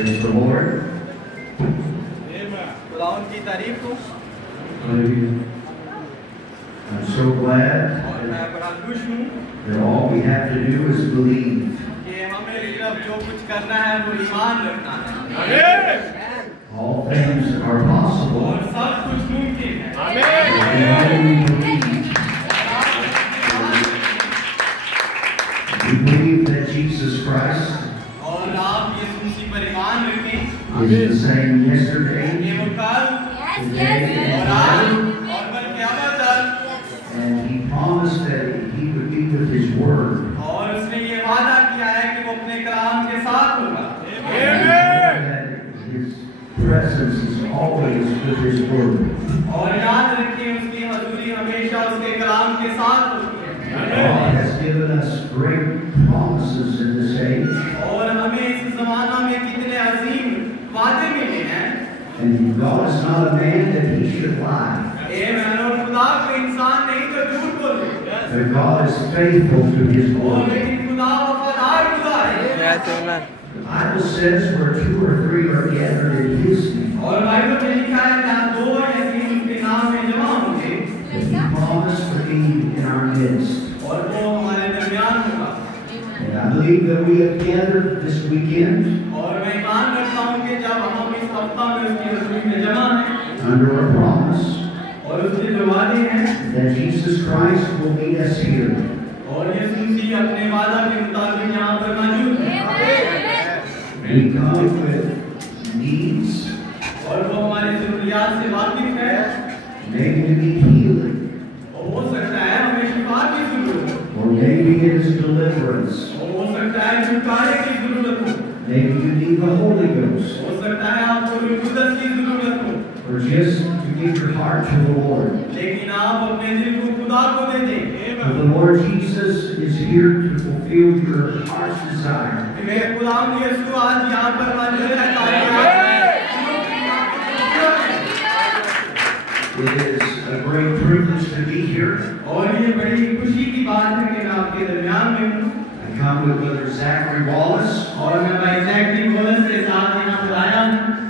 Praise the Lord. I'm so glad that all we have to do is believe. All things are possible. We believe that Jesus Christ is the same yesterday, today, and He promised that He would be with His Word. His presence is always with His Word. God has given us great promises in this age. And God is not a man that He should lie. But God is faithful to His word. The Bible says where 2 or 3 are gathered in His name, that He promised to be in our midst. And I believe that we have gathered this weekend under a promise that Jesus Christ will meet us here. We come with needs, maybe we need healing, or maybe it is deliverance. Maybe you need the Holy Ghost, or just to give your heart to the Lord. But the Lord Jesus is here to fulfill your heart's desire. It is a great privilege to be here. I come with Brother Zachary Wallace,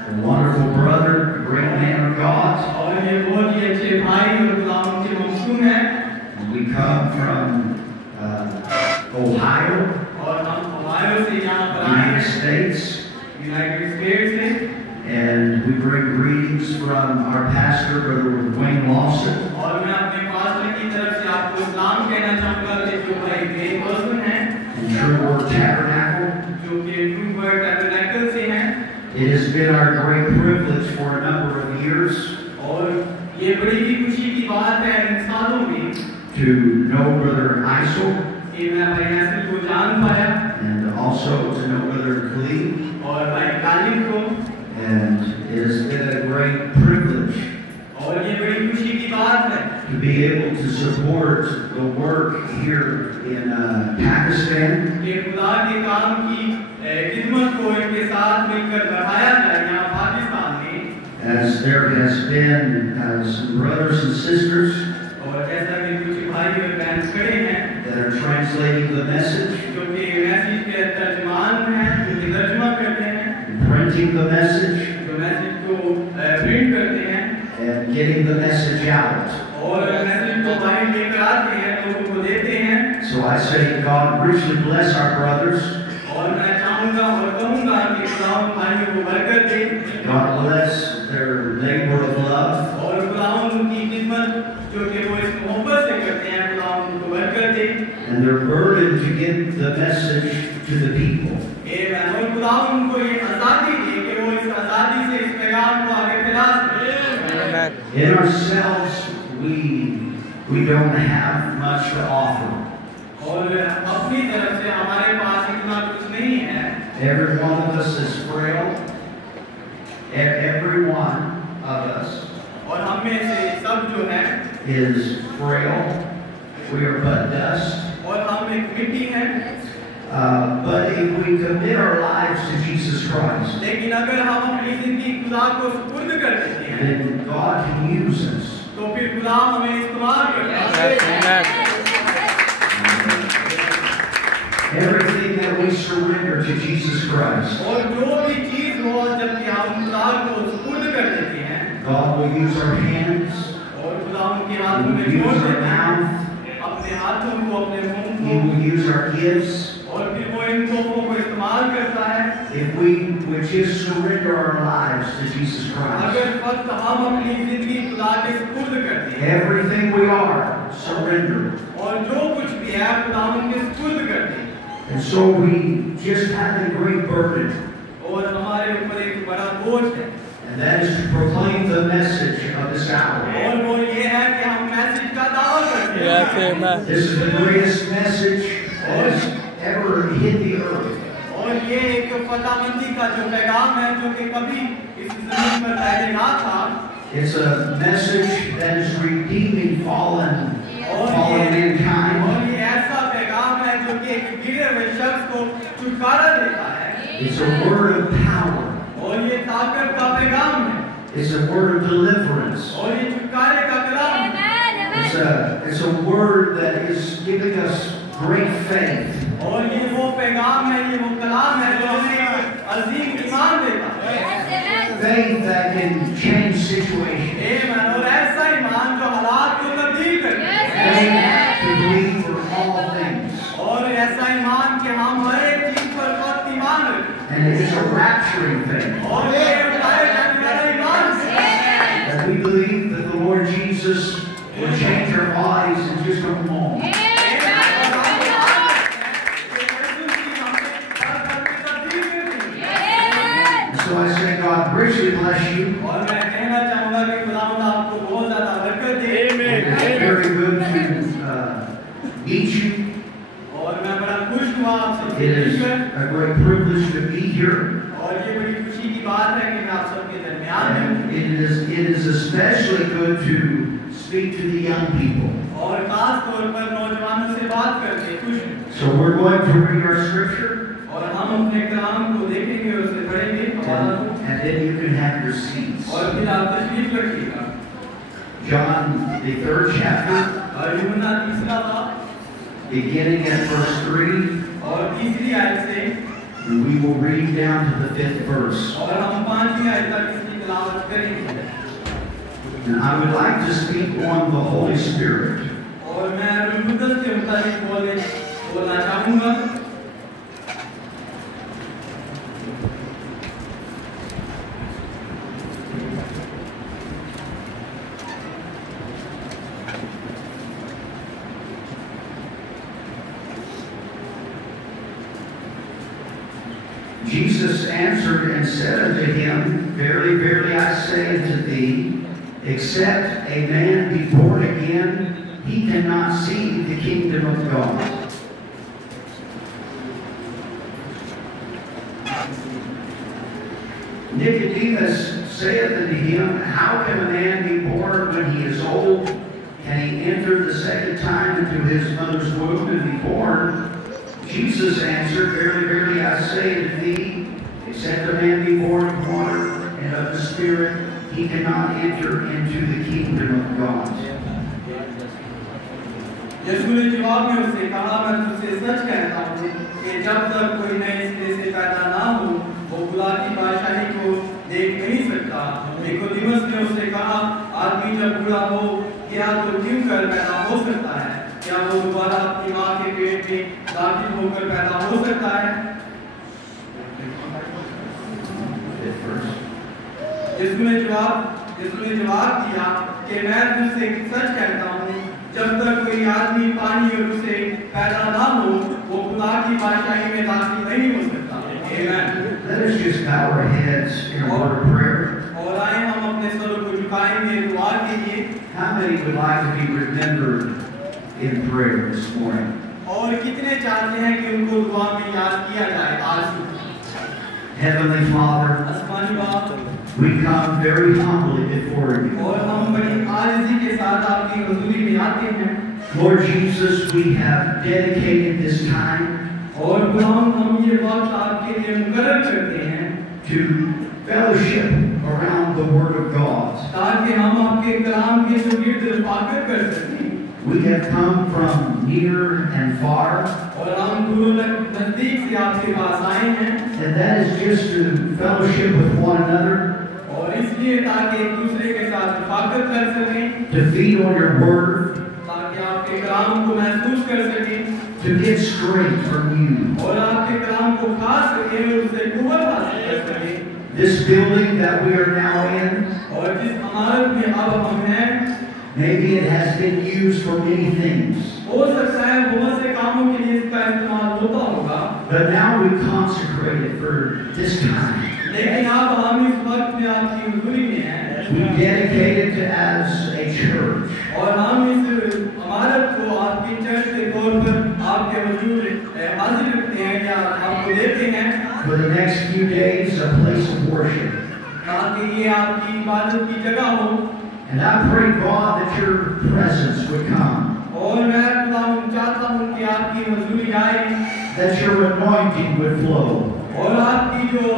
a wonderful brother, a great man of God. And we come from Ohio, United States, and we bring greetings from our pastor, Brother Wayne Lawson, and True Word Tabernacle. It has been our great privilege for a number of years to know Brother Eisel, and also to know Brother Khalid. And it has been a great privilege to be able to support the work here in Pakistan. As there has been some brothers and sisters that are translating the message, printing the message, and getting the message out. So I say God richly bless our brothers. God bless their labor of love. And their burden to get the message to the people. In ourselves, we don't have much to offer. Every one of us is frail. Every one of us is frail. We are but dust. But if we commit our lives to Jesus Christ, then God can use us. Everything that we surrender to Jesus Christ, will use our hands. और खुदा उनके He हाथों में will छोड़ use our देते हैं mouth. अपने हाथों को अपने मुंह He को will use our gifts. और फिर वो इन तोपों को इस्तेमाल करता है If we would just surrender our lives to Jesus Christ. अगर फक्त हम अपनी जिंदगी खुदा के सुपुर्द कर दें Everything we are, surrender. और जो कुछ भी है खुदा उनके सुपुर्द कर दें And so we just have a great burden. और हमारे ऊपर एक बड़ा बोझ है And that is to proclaim the message of this hour. और वो ये है कि हम मैसेज का दावा करते हैं Yes, amen. This is the greatest message that has ever hit the earth. और ये एक फतामंदी का जो पैगाम है जो कि कभी इस जमीन पर पहले ना था It's a message that is redeeming fallen mankind. और ये ऐसा पैगाम है जो कि एक गिरे हुए शख्स को छुटकारा देता है It's a word of power. और ये ताकत का पैगाम है It's a word of deliverance. और ये छुटकारे का कलाम है It's a word that is giving us great faith. और ये वो पैगाम है ये वो कलाम है जो हमें एक अजीम ईमान देता है Faith that can change situations. आमीन और ऐसा ईमान जो हालात को तब्दील कर दे Faith to believe for all things. और ऐसा ईमान कि हम हर एक चीज पर फक्त ईमान रखें And it's a rapturing thing. और ये उठाए जाने वाला ईमान है That we believe that the Lord Jesus will change our bodies in just a moment. So I say, God richly bless you. और मैं कहना चाहूँगा कि खुदावंद आपको बहुत ज़्यादा बरकत दे It's very good to meet you. और मैं बड़ा खुश हुआ आपसे It is मिलकर a great privilege to be here. और ये बड़ी खुशी की बात है कि मैं आप सबके दरमियान हूँ And it is especially good to speak to the young people. और खास तौर पर नौजवानों से बात करके खुश हूँ So we're going to read our scripture, और हम अपने कलाम को देखेंगे और उसे पढ़ेंगे हवाला को and then you can have your seats. और फिर आप तशरीफ रखिएगा John, the 3rd chapter, और यूहन्ना तीसरा बाब beginning at verse 3, और तीसरी आयत से and we will read down to the 5th verse. और हम 5वीं आयत तक इसकी तिलावत करेंगे And I would like to speak on the Holy Spirit. और मैं रूह कुद्दस के मुताबिक बोलना चाहूँगा Jesus answered and said unto him, Verily, verily, I say unto thee, except a man be born again, he cannot see the kingdom of God. Nicodemus saith unto him, How can a man be born when he is old? Can he enter the second time into his mother's womb and be born? Jesus answered, Verily, verily, I say unto thee, except a man be born of water and of the Spirit, he cannot enter into the kingdom of God. यीशु ने जवाब में उससे कहा, मैं तुझसे सच कहता हूँ कि जब तक कोई नए सिरे से पैदा ना हो वो खुदा की बादशाही को देख नहीं सकता। निकोदेमुस ने उससे कहा, आदमी जब बूढ़ा हो क्या तो क्यों कर पैदा हो सकता है? क्या वो दोबारा अपनी माँ के पेट में दाखिल होकर पैदा हो सकता है? यीशु ने जवाब दिया कि मैं तुझसे सच कहता हूँ, जब तक कोई आदमी पानी और उससे पैदा ना हो वो खुदा की बादशाही में दाखिल नहीं हो सकता। आमीन। Let us just bow our heads in a word of prayer. और आए हम अपने सरों को झुकाएंगे दुआ के लिए। How many would like to be remembered in prayer this morning? और कितने चाहते हैं कि उनको दुआ में याद किया जाए आज? Heavenly Father, आसमानी बाप, we come very humbly before you. और हम बड़ी आजिज़ी के साथ आपकी हुजूरी में आते हैं। Lord Jesus, we have dedicated this time और हम ये वक्त आपके लिए मुकर्रर करते हैं to fellowship around the Word of God. ताकि हम आपके कलाम के जो गिर्द फाकर कर सकें। We have come from near and far, और हम दूर नजदीक से आपके पास आए हैं and that is just to fellowship with one another, और इसलिए ताकि एक दूसरे के साथ रफाकत कर सकें, to feed on your word, ताकि आपके कलाम को महसूस कर सकें to get strength from you. और आपके कलाम को खा सकें और उससे कुव्वत हासिल कर सकें। This building that we are now in, और जिस इमारत में अब हम हैं, maybe it has been used for many things, हो सकता है बहुत से कामों के लिए इसका इस्तेमाल होता होगा, but now we consecrate it for this time. लेकिन अब हम इस वक्त में आपकी हुजूरी में हैं We dedicate it as a church. और हम इस इमारत को आपकी चर्च के तौर पर आपके वजूद हाजिर रखते हैं या आपको देते हैं For the next few days, a place of worship. ताकि ये आपकी इबादत की जगह हो। And I pray, God, that your presence would come, और मैं खुदावंद चाहता हूँ कि आपकी हुजूरी आए that your anointing would flow, और आपकी जो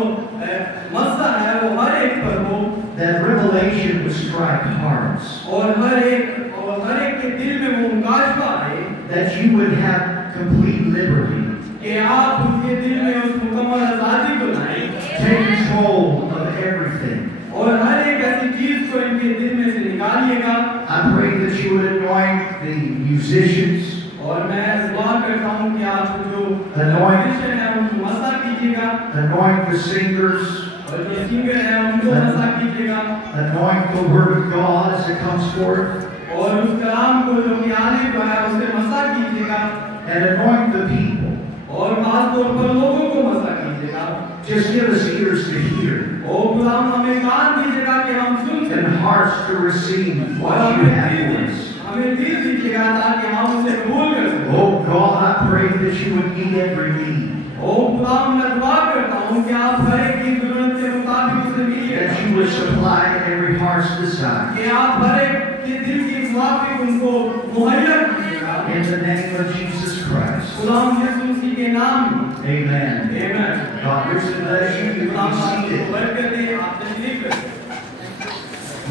मस्सा है वो हर एक पर हो that revelation would strike hearts, और हर एक के दिल में वो मुकाशफा आए that you would have complete liberty. कि आप उनके दिल में उस मुकम्मल आज़ादी को लाएं Take control of everything. और हर एक ऐसी चीज को इनके दिल में से निकालिएगा। I pray that you would anoint the musicians, और मैं दुआ करता हूँ कि आप जो Anoint. musician है उनको मसा कीजिएगा anoint the singers, और जो सिंगर है उनको मसा कीजिएगा anoint the word of God as it comes forth, और उस कलाम को जो कि आने को है उसे मसा कीजिएगा and anoint the people. और खास तौर पर लोगों को मसा कीजिएगा। Just give us ears to hear ओ गुलाम हमें कान दीजिएगा कि हम सुन and सकें hearts to receive और what you have for us. हमें दिल दीजिएगा ताकि हम उसे कबूल कर सकें। Oh God, I pray that you would meet every need, ओ गुलाम मैं दुआ करता हूँ कि आप हर एक की जरूरत के मुताबिक उसे मिलिएगा that you would supply every heart's desire. कि आप हर एक के दिल की मुताबिक उनको मुहैया कीजिएगा In the name of Jesus Christ. गुलाम यीशु मसीह के नाम में। Amen. आमीन। God richly bless you. You गुलाम can आपको be seated. बरकत दे, आप तशरीफ रखें।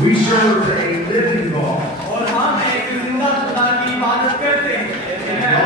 We serve a living God. और हम एक जिंदा खुदा की इबादत करते हैं।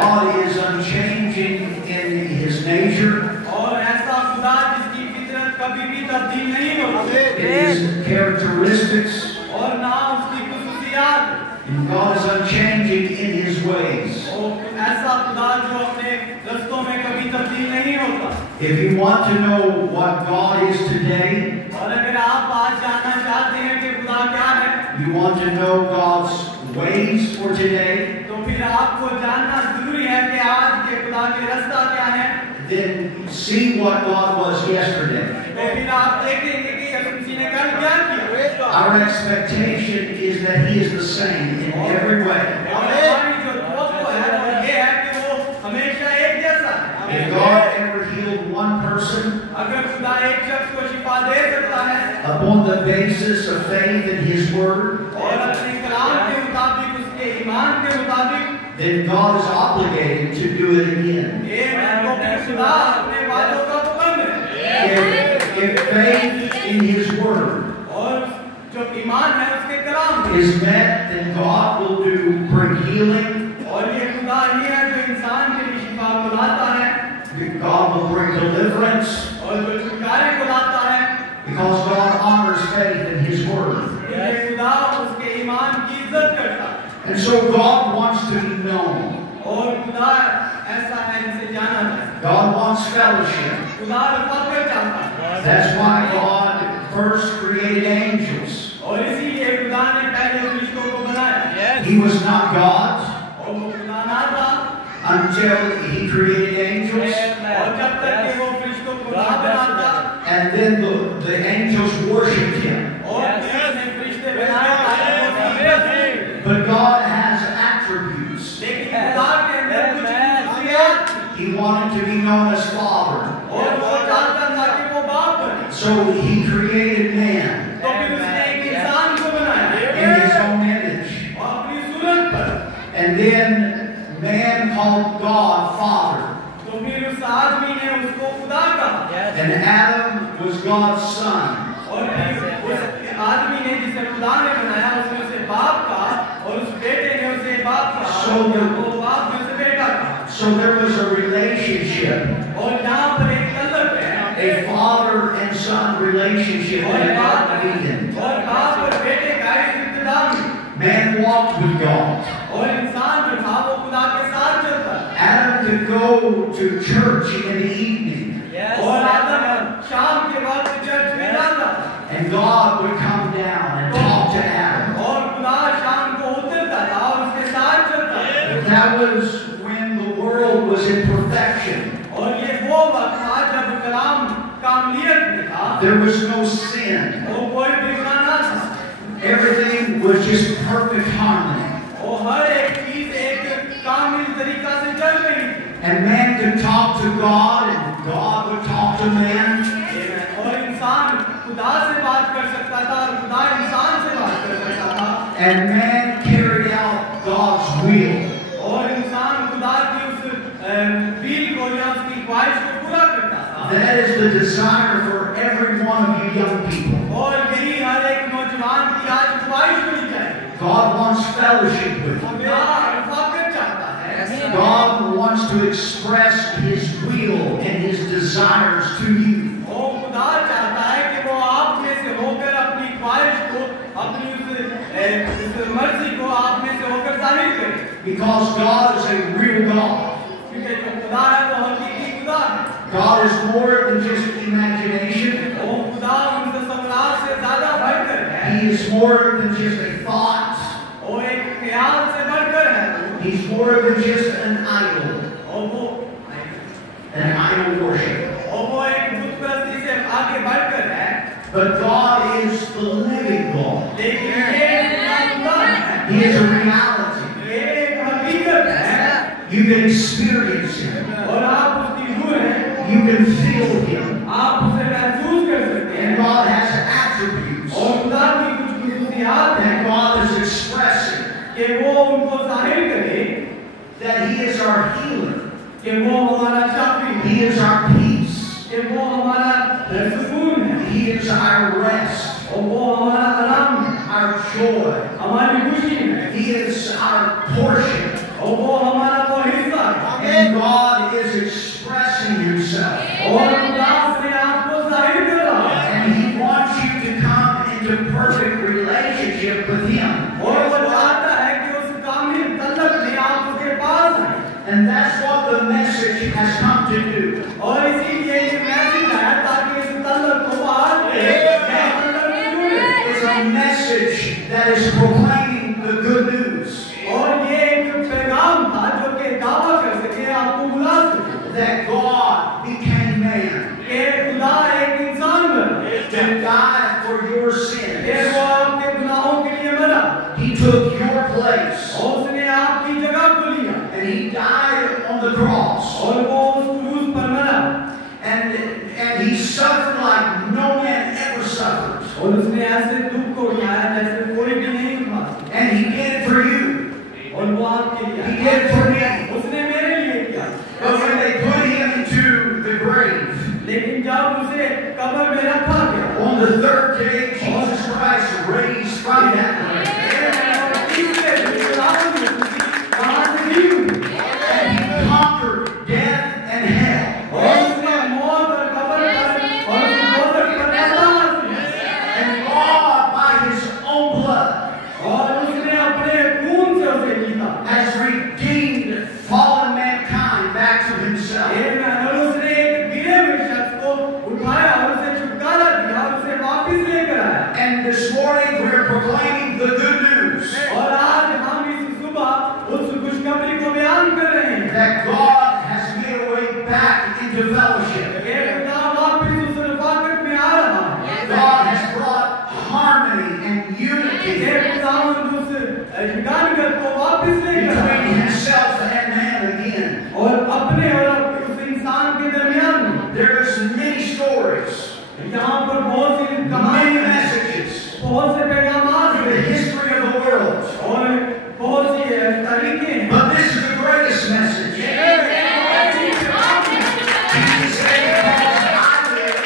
God is unchanging in his nature, और ऐसा खुदा जिसकी फितरत कभी भी तब्दील नहीं होती in his characteristics, और ना उसकी खुसूसियात। and God is unchanging in his ways. और ऐसा खुदा जो अपने रस्तों में कभी तब्दील नहीं होता। If you want to know what God is today, और अगर आप आज जानना चाहते हैं कि खुदा क्या है, you want to know God's ways for today, तो फिर आपको जानना जरूरी है कि आज के खुदा के रास्ता क्या है। then see what God was yesterday. तो फिर आप देखेंगे कि यीशु मसीह ने कल क्या किया। Our expectation is that he is the same in every way. और हमारी जो तवक्को है वो ये है कि वो हमेशा एक जैसा है। If God ever healed one person अगर खुदा एक शख्स को शिफा दे सकता है upon the basis of faith in his word, और अपने कलाम के मुताबिक उसके ईमान के मुताबिक, then God is obligated to do it again. ये तो फिर खुदा अपने वादों का पाबंद है। If faith in his word और जो ईमान है उसके कलाम में, is met, then God will bring healing. और ये खुदा ही है जो इंसान के लिए शिफा को लाता है God will bring deliverance और जो छुटकारे को लाता है, because God honors faith in his word. ये खुदा उसके ईमान की इज्जत करता है। And so God wants to be known. और खुदा ऐसा है जिसे जाना जाए। God wants fellowship. खुदा रफ़ाकत चाहता है। That's why God first created angels. और इसीलिए खुदा ने पहले फरिश्तों को बनाया। He was not God और वो खुदा ना था until he created angels. और जब तक कि वो फरिश्तों को ना बनाता And then the angels worshipped him. और उसने फरिश्ते बनाए ताकि वो इज्जत दें। But God has attributes. लेकिन खुदा के अंदर कुछ खासियत He wanted to be known as Father. और वो चाहता था कि वो बाप बने। So he created man तो फिर उसने एक इंसान को बनाया in his own image. और अपनी सूरत पर। And then man called God Father. तो फिर उस आदमी ने उसको खुदा कहा। And Adam was God's son. और फिर उस आदमी ने जिसे खुदा ने बनाया उसने उसे बाप कहा और उस बेटे ने उसे बाप कहा और वो बाप ने उसे बेटा कहा। So there was a relationship, और यहाँ पर एक तलब है, a father and son relationship in the Garden of Eden. और बाप और बेटे का एक रिश्तेदारी। Man walked with God. और इंसान जो था वो खुदा के साथ चलता। Adam could go to church in the evening. और आदम शाम के वक्त चर्च में जाता। And God would come down and talk to Adam. और खुदा शाम को उतरता था और उसके साथ चलता। That was when the world was in perfection. और ये वो वक्त था जब कलाम कामलियत में था। There was no sin. वो कोई भी गुनाह ना था। Everything was just perfect harmony. और हर एक चीज एक कामिल तरीका से चल रही थी। And man could talk to God and God would talk to man. और इंसान खुदा से बात कर सकता था और खुदा इंसान से बात कर सकता था। And man carried out God's will. और इंसान खुदा की उस विल को या उसकी ख्वाहिश को पूरा करता था। That is the desire for every one of you young people. और यही हर एक नौजवान की आज ख्वाहिश होनी चाहिए। God wants fellowship with you. खुदा रफ़ाकत चाहता है। God wants to express His will and His desires to you. और खुदा चाहता है कि वो आप में से होकर अपनी ख्वाहिश को, अपनी उस मर्जी को आप में से होकर जाहिर करे। Because God is a real God. क्योंकि जो खुदा है वो हकीकी खुदा है। God is more than just imagination. वो खुदा उन तस्वीरात से ज़्यादा बढ़कर है। He is more than just a thought. वो एक ख्याल से बढ़कर है। He's more than just an idol. और वो An idol worship. और वो एक बुत परस्ती से आगे बढ़कर है। But God is the living God. लेकिन ये खुदा है। He is a reality. ये एक हकीकत है। You can experience Him. और आप उसकी रूह हैं। You can feel Him. आप उसे महसूस कर सकते And हैं। God has attributes और खुदा की कुछ खुसूसियात हैं that God is expressing. कि वो उनको जाहिर करे That He is our healer. कि वो हमारा शाफी है। He is our peace. कि वो हमारा सुकून है। He is our rest. और वो हमारा आराम है। Our joy. हमारी खुशी है। He is our portion. और वो हमारा वो हिस्सा है। And God is expressing Himself. और खुदा अपने आप को जाहिर कर रहा है। And He wants you to come into perfect relationship with Him. और वो चाहता है कि उस कामिल तलब में आप उसके पास आए। And that's what the message has come to do. और इसीलिए ये मैसेज है ताकि इस तलब को बाहर It's a message that is proclaiming the good news. और ये एक पैगाम था जो कि दावा कर सके, आपको बुला सके That God became man कि खुदा एक इंसान बना to die for your कि sins. वो आपके गुनाहों के लिए मरा He took your place और उसने आपकी जगह को लिया and He died on the cross. और वो उस क्रूस पर मरा And He suffered like no man ever suffered. और उसने ऐसे दुख को उठाया जैसे कोई भी नहीं उठा सकता। And He did it for you. और वो आपके लिए He did it for me. उसने मेरे लिए किया। But when they put Him into the grave, लेकिन जब उसे कब्र में रखा गया on the third day, Jesus Christ raised from that grave. तीसरे दिन रात में वहाँ से जी उठी And He conquered death and hell. और उसने मौत और कब्र पर और दोजख पर फतह किया। And God, by His own blood, और उसने अपने खून से उसे जीता। has redeemed fallen mankind back to Himself. और उसने एक गिरे हुए शख्स को उठाया और उसे छुटकारा दिया और उसे वापस लेकर आया। And this morning we are proclaiming the good news और आज हम इस सुबह उस खुशखबरी को बयान कर रहे हैं that God has made a way back into fellowship. कि खुदा वापस उस रफ़ाकत में आ रहा है। God has brought harmony and unity कि खुदा उस युगानुगत को वापस लेकर आया between Himself and man again. और अपने और उस इंसान के दरमियान में There's many stories, यहाँ पर बहुत सी many कहानियाँ हैं, messages बहुत से पैगामात through the हैं history of the world. और बहुत सी तरीके हैं। But this is the greatest message. Jesus said, "Because I live,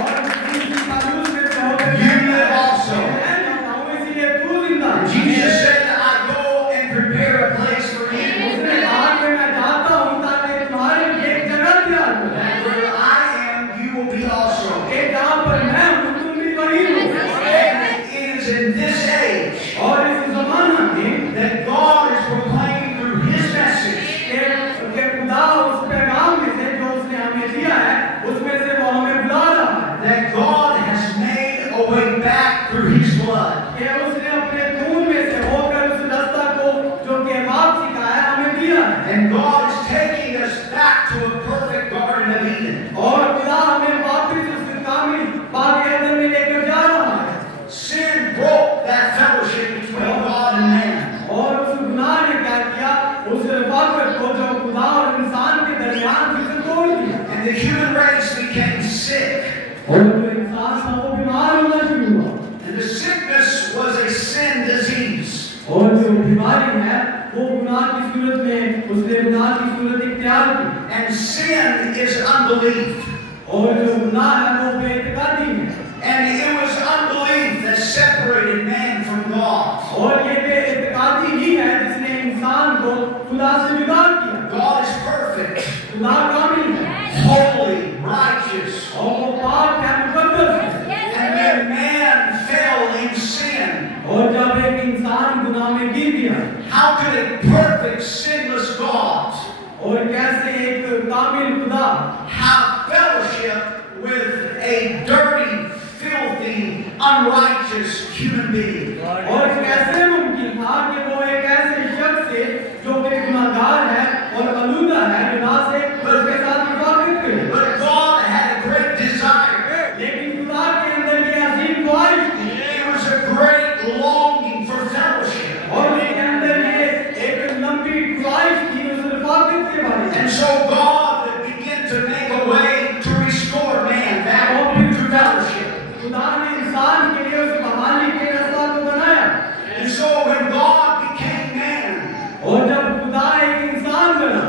और इसी कानून में तो होकर you live also." मैं जाता हूँ इसीलिए तू जिंदा है। Jesus said, "I go and prepare a place for you, उसने कहा कि मैं जाता हूँ ताकि तुम्हारे लिए एक जगह तैयार हो जाए। that where I am, you will be और जो इंसान था वो बीमार होना शुरू हुआ। And the sickness was a sin disease. और जो बीमारी है वो गुनाह की सूरत में उसने गुनाह की सूरत इख्तियार की। And sin is unbelief. और जो गुनाह है वो बेइत्तेकादी है। And it was unbelief that separated man from God. और ये बेइत्तेकादी ही है जिसने इंसान को खुदा से जुदा किया। God is perfect, खुदा कामिल है, holy, righteous. और वो पाक है, मुकद्दस है। And when man fell in sin, और जब एक इंसान गुनाह में गिर गया, how could a perfect, sinless God और कैसे एक कामिल खुदा have fellowship with a dirty, filthy, unrighteous human being? और कैसे मुमकिन था कि वो एक ऐसे शख्स से जो कि गुनाहगार है और आलूदा है गुनाह से उसके साथ मुखातिब करे। But God had a great desire. लेकिन खुदा के अंदर ये अजीम ख्वाहिश थी It was a great longing for fellowship. और उसके अंदर ये एक लंबी ख्वाहिश थी उस रफ़ाकत के बारे में। And so God began to make a way to restore man back to fellowship. खुदा ने इंसान के लिए उस बहाली के रास्ता को बनाया। And so when God became man, और जब खुदा एक इंसान बना,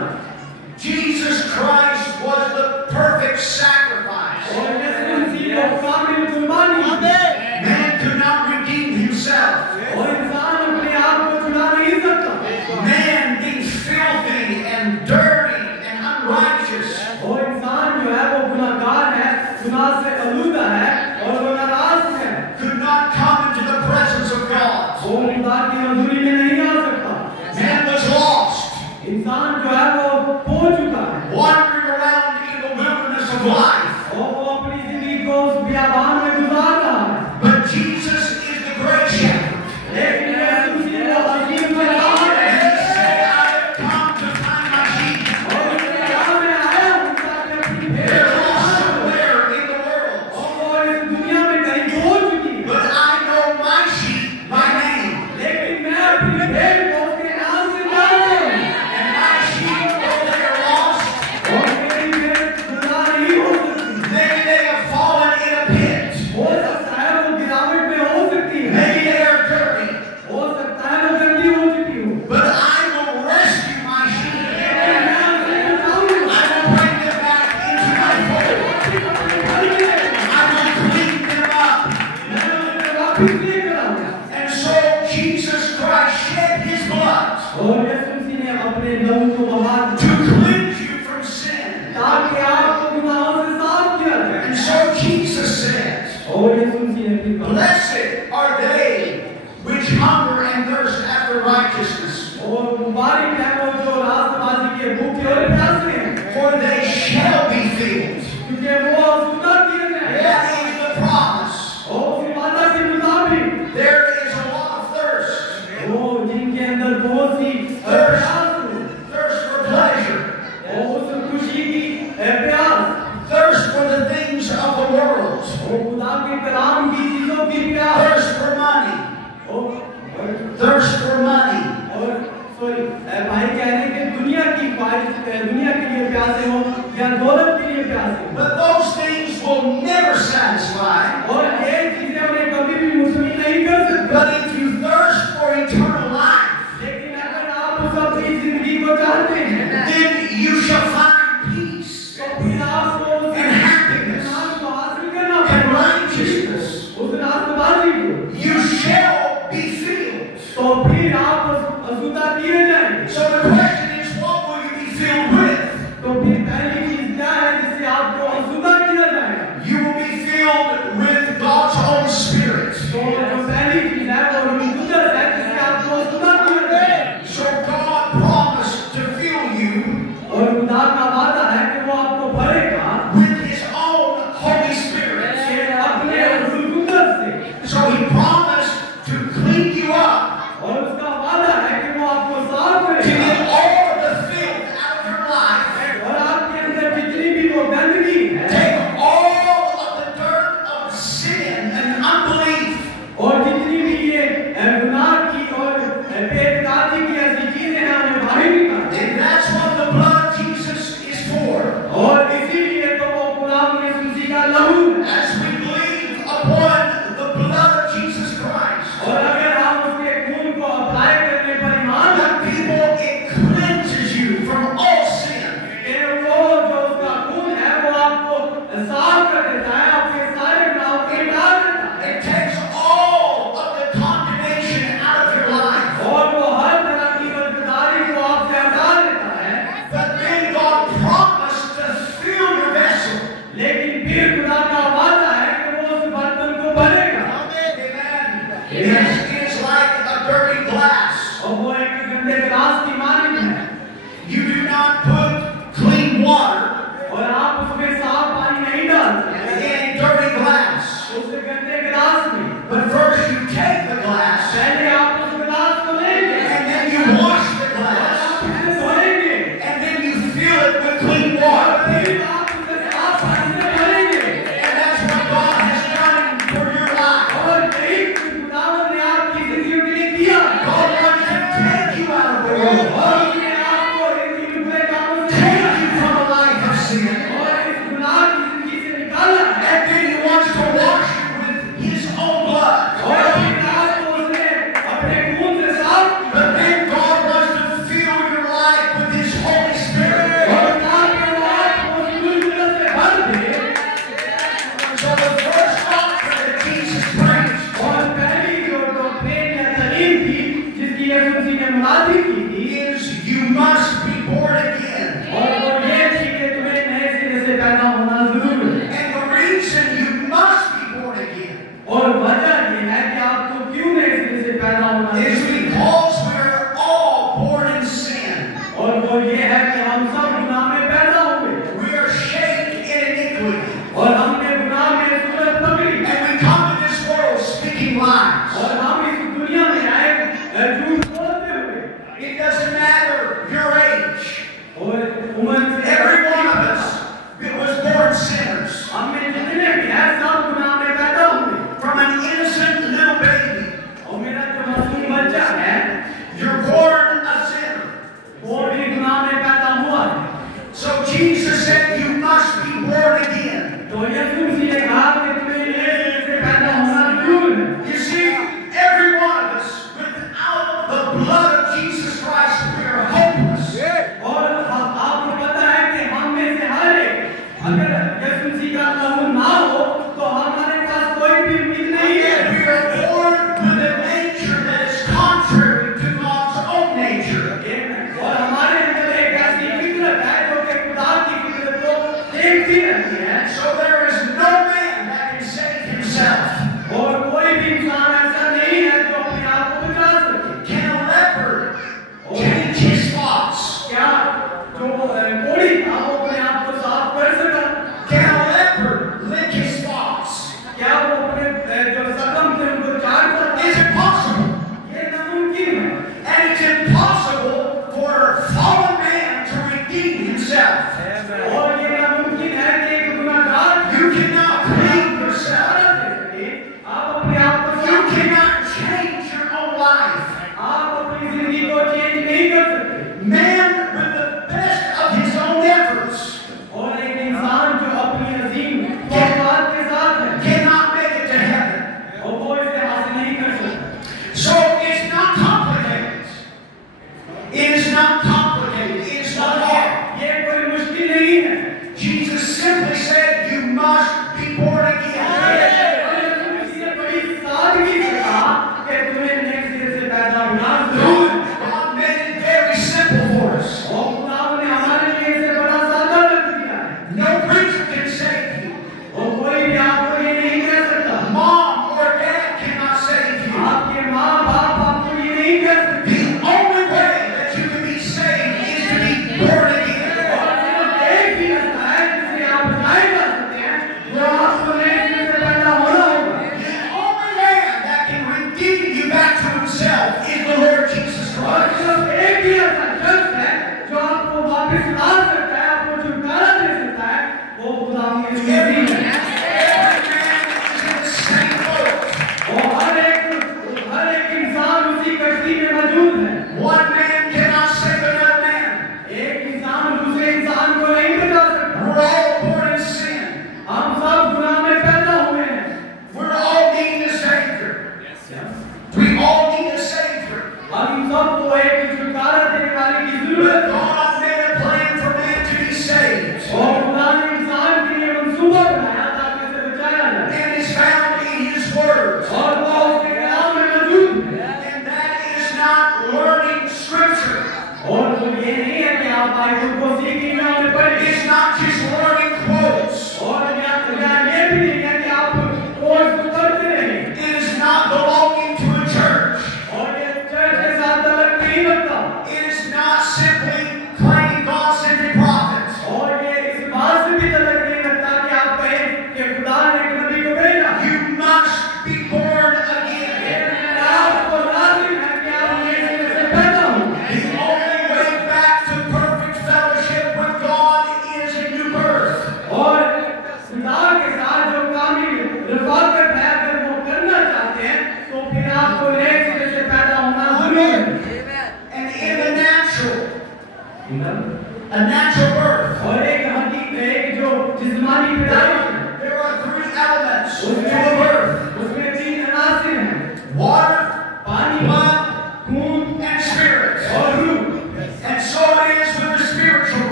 Jesus Christ was the perfect sacrifice. और यीशु मसीह को कामिल कुर्बानी दी। Man could not redeem himself. और इंसान अपने आप को छुड़ा नहीं सकता। Man being filthy and dirty and unrighteous. और इंसान जो है वो गुनाहगार है, गुनाह से आलूदा है और वो नाराज है। Could not come into the presence of God. वो खुदा की हज़ूरी में नहीं आ सकता। Man was lost, इंसान जो है वो खो चुका है। wandering around in the wilderness of life. और वो अपनी जिंदगी को उस बियाबान में गुजार रहा है। But Jesus is the great shepherd. लेकिन यीशु मसीह वो अजीम मेहमान है। And he said, I have come to find my sheep. और उसने कहा मैं आया हूँ ताकि अपनी भेड़ They're को lost पाऊं। somewhere in the world. और वो इस दुनिया में कहीं खो चुकी है। But I know my sheep by name. लेकिन मैं अपनी भेड़ को उसके नाम से जानता हूँ। And my sheep, though they are lost, और मेरी भेड़ गुनाह नहीं हो सकती। maybe they have fallen in a pit. हो सकता है वो गिरावट में हो सकती है। Maybe they are dirty. हो सकता है वो गंदी हो चुकी हो। But I will rescue my sheep. लेकिन मैं उसे बचाऊंगा। I will bring them back into my fold. I will clean them up. मैं उसे वापस लेकर आऊंगा। And so Jesus Christ shed his blood और यीशु मसीह ने अपने लहू को बहा to दिया cleanse you from sin. ताकि आपको गुनाहों से साफ किया जाए। And so Jesus says, और यीशु मसीह ने फिर कहा, blessed are they which hunger and thirst after righteousness, और मुबारक है वो जो रास्तबाजी के भूखे और प्यासे हैं, for they shall be filled. क्योंकि वो आसूदा किए जाएंगे। That is the promise. और उस वादा के मुताबिक There is a lot of thirst. वो जिनके अंदर बहुत सी प्यास हो, Thirst for pleasure. और उस खुशी की प्यास, Thirst for the things of the world. और खुदा के कलाम की चीजों की प्यास, Thirst for money. और Thirst for money. सॉरी भाई कह रहे हैं कि दुनिया की ख्वाहिश, दुनिया के लिए प्यासे हो या दौलत के लिए प्यासे हो। But those things will never satisfy. और वादी की थी is you must be born again. और वो ये थी कि तुम्हें नए सिरे से पैदा होना जरूर है And the reason you must be born again और वजह ये है कि आपको क्यों नए सिरे से पैदा होना is जरूरी है because we're all born in sin. और वो ये है कि हम सब गुनाह में पैदा हुए We are shaped in iniquity. और हमने गुनाह में सूरत पकड़ी And we come to this world speaking lies. और हम इस दुनिया में आए झूठ बोलते हुए It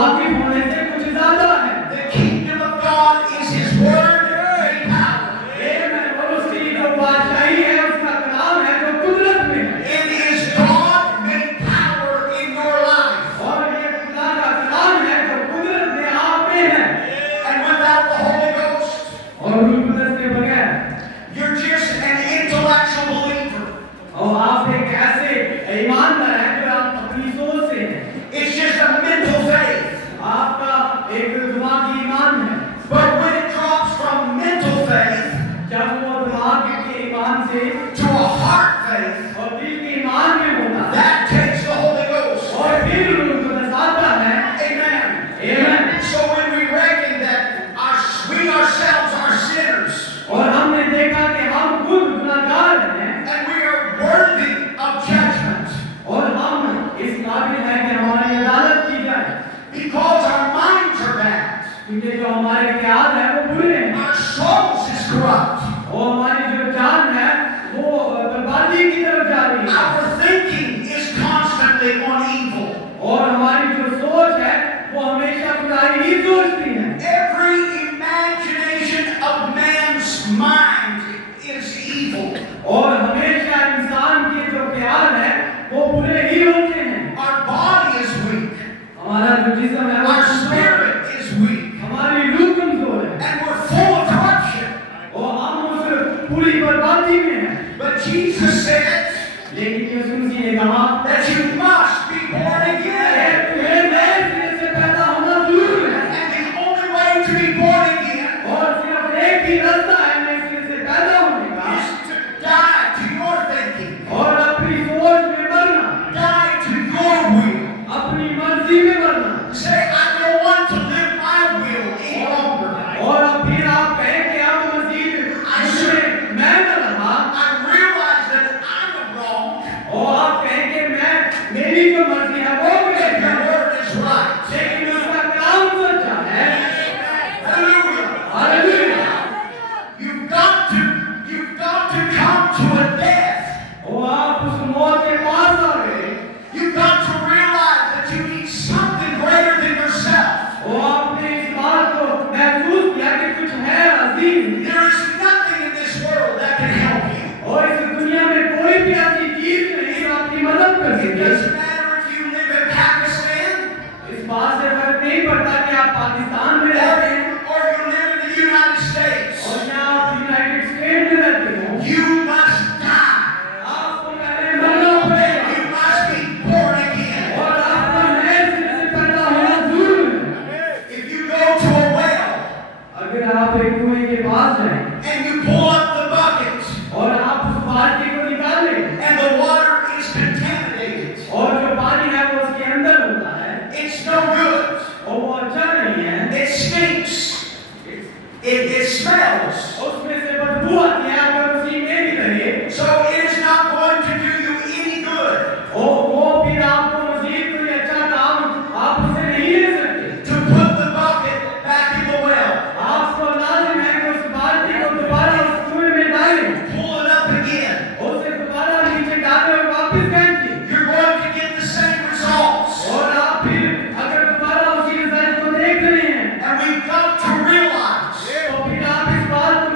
वाकिफ होने से कुछ ज़्यादा है। The kingdom of God is His word made power. Amen। और उसकी जो बादशाही है, उसका कलाम है जो कुदरत में है। It is God made power in your life. और ये खुदा का कलाम है जो कुदरत में आप में है। And without the Holy Ghost, और रूह कुदरत के बगैर you're just an intellectual believer. और आप एक ऐसे ईमानदार हैं जो आप अपनी सोच से हैं। It's just a mental faith. आपका एक दिमागी ईमान है। But when it drops from mental faith जब वो दिमाग के ईमान से to a heart faith, और दिल के ईमान में होता है, that takes the Holy Ghost. और फिर रूह कुदरत आता है। Amen. Amen। So when we reckon that we ourselves are sinners और हमने देखा कि हम खुद गुनाहगार हैं and we are worthy of judgment और हम इस काबिल हैं कि हमारी अदालत की जाए, because our minds are bad, क्योंकि जो हमारे ख्याल हैं वो बुरे हैं our souls is corrupt, और हमारी जो जान है वो बर्बादी की तरफ जा रही है our thinking is constantly on evil. और हमारी जो सोच है वो हमेशा बुराई ही सोचती है। Every imagination of man's mind is evil. और हमेशा इंसान के जो ख्याल है वो बुरे ही होते हैं। Our body is weak, हमारा जो जिस्म है वो our कमजोर है, spirit is weak, हमारी रूह कमजोर है and we're full of corruption. और हम उस पूरी बर्बादी में हैं। But Jesus said लेकिन यीशु मसीह ने कहा that you must be born again. तुम्हें नए सिरे से पैदा होना जरूर है And the only way to be born again और सिर्फ एक ही रास्ता है नए सिरे से पैदा होने का is to die to your thinking, और अपनी सोच में मरना, die to your will. अपनी मर्जी में मरना। Say, I don't want to live my will any longer. और अब फिर आप कहें कि अब मसीह मैं न रहा I realize that I'm wrong. और आप कहें कि मेरी जो मर्जी है वो गलत Your है, word is right. लेकिन उसका कलाम सच्चा है। Hallelujah. Hallelujah. You've got to come to a death. और आप उस मौत के पास आ गए You've got to realize that you need something greater than yourself. और आपने इस बात को महसूस किया कि कुछ है अजीम There is nothing in this world that can help you. और इस दुनिया में कोई भी ऐसी चीज नहीं जो आपकी मदद कर It सके। doesn't matter if you live in Pakistan इस बात से फर्क नहीं पड़ता कि आप पाकिस्तान में रहते हैं or you live in the United States. और या आप यूनाइटेड स्टेट में रहते हो, You must die. आपको पहले मरना पड़ेगा You must be born again. और आपको नए सिरे से पैदा होना जरूर है। If you go to a well अगर आप एक कुएं के पास जाएं and you pull up the bucket और आप उस बाल्टी को निकालें and the water is contaminated, और जो पानी है वो उसके अंदर होता है it's no good. और वो अच्छा नहीं है, It stinks. It smells. उसमें से बदबू आती है अगर उसी में भी रहे So it is not going to do you any good और वो फिर आपको मजीद कोई अच्छा काम आप उसे नहीं ले सकते। to put the bucket back in the well. आपको लाजिम है कि उस बाल्टी को दोबारा उस कुएं में डालें, Pull it up again. उसे दोबारा नीचे डालें और वापस फेंकें You're going to get the same results. और आप फिर अगर दोबारा उसी रिजल्ट को देख रहे हैं And we've got to realize तो फिर आप इस बात को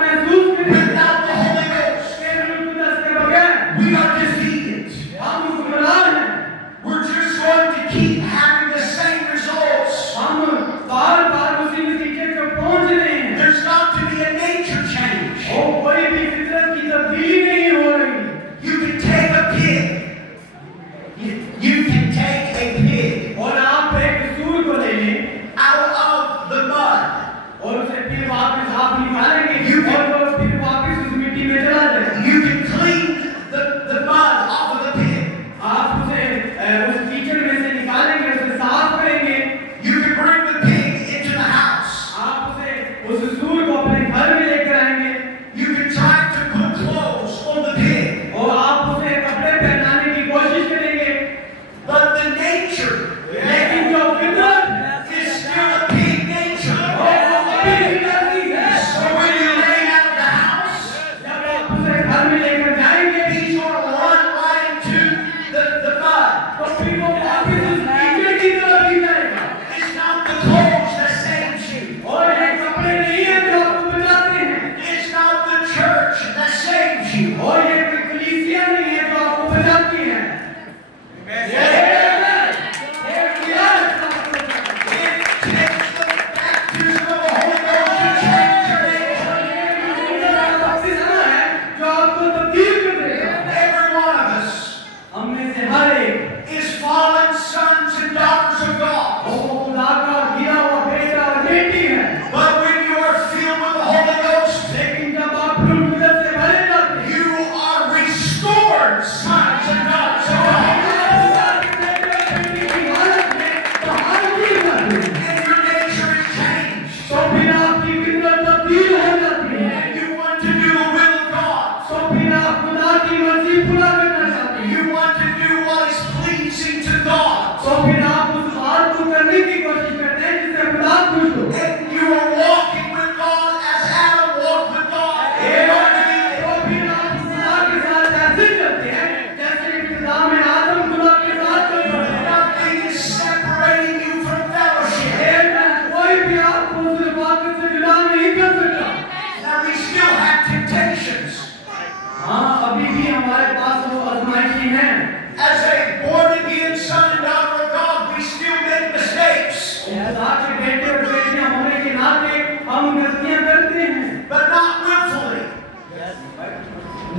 खुदा के बेटे और बेटियां होने के नाते हम गलतियां करते हैं, but not willfully.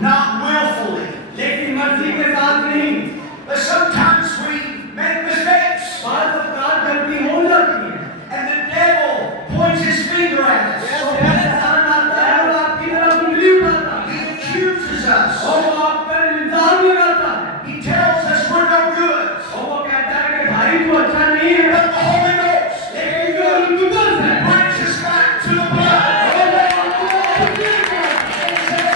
Not willfully. लेकिन मर्जी के साथ नहीं। But sometimes we make mistakes. बात अपराध गलती हो जाती है, And the devil points his finger at us. और शैतान आता है और आपकी तरफ उंगली उठाता है, He accuses us. और वो आप पर इल्जाम लगाता है, He tells us we're no good. और वो कहता है कि भाई तू अच्छा नहीं है, But the Holy Ghost लेकिन जो रुदस है brings us back to the blood. और वो आपको अपने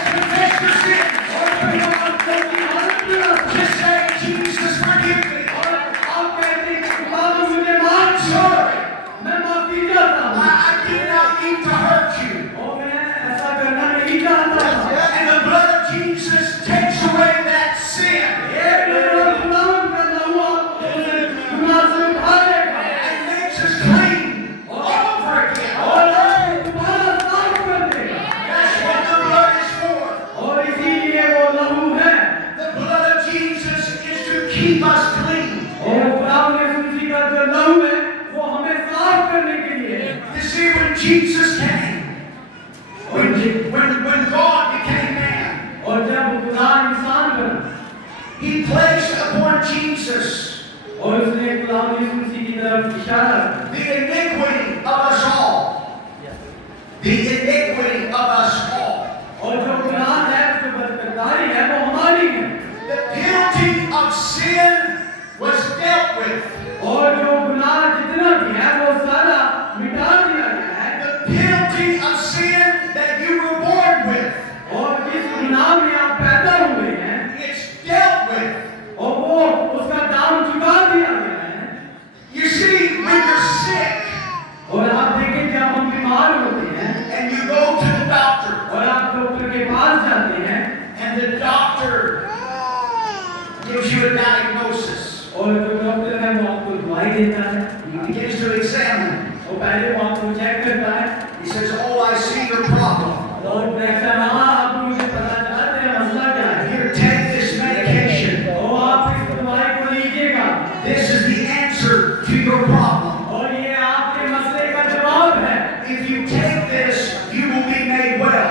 Confess your sins. और फिर वो आपको की हालत में लाता है, Just say, Jesus, forgive me. और आप कहते हैं कि खुदा मुझे माफ I'm कर, sorry. मैं माफी चाहता हूँ, I did not mean to hurt you. और मैं ऐसा करना नहीं चाहता था। And the blood of Jesus takes away that sin एक मेरा खुदावन का लहू आपको गुनाह से उठा लेगा and makes us clean all over again. और आपको दोबारा साफ कर देगा, That's what the blood is for. और इसीलिए वो लहू है, The blood of Jesus is to keep us clean. और खुदावन यीशु जी का जो लहू है वो हमें साफ करने के लिए है। You see, when Jesus came, when God became man, और जब खुदा इंसान बना He placed upon Jesus और उसने खुदावन यीशु मसीह की तरफ इशारा किया, the iniquity of us all. The iniquity of us all. और जो गुनाह है, जो बदकारी है, वो हमारी है, The penalty of sin was dealt with. और जो गुनाह जितना भी है वो सारा मिटा दिया गया है, The penalty of sin that you were born with, और जिस गुनाह में आप पैदा हुए हैं, it's dealt with. और वो उसका दाम चुका दिया गया है। You see, when you're sick और आप देखें जब हम बीमार होते हैं and you go to the doctor, और आप डॉक्टर के पास जाते हैं, and the doctor gives you a diagnosis, और जो डॉक्टर है वो आपको दवाई देता है, he begins to examine. और पहले वो आपको चेक करता है, He says, "Oh, I see your problem. और देखता है हाँ आप मुझे पता चला तेरा मसला क्या है, Here, take this medication. और आप इस दवाई को लीजिएगा, This is the answer to your problem. और ये आपके मसले का जवाब है, If you take this, you will be made well.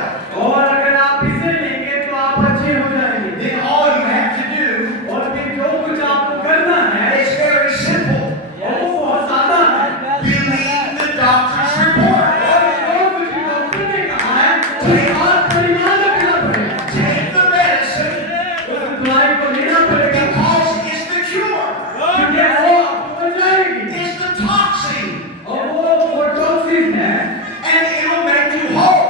और अगर आप इसे लेंगे तो आप अच्छे हो जाएंगे। Then all you have to do और फिर जो कुछ आपको करना है is very simple. वो बहुत सादा है, Believe the doctor's report. और जो कुछ डॉक्टर ने कहा है उसके बाद परिणाम रखना पड़ेगा, Take the medicine उस दवाई को लेना पड़ेगा, because it's the cure. क्योंकि वो आपको बचाएगी, It's the toxin, और वो टॉक्सिन है, and it'll make you whole.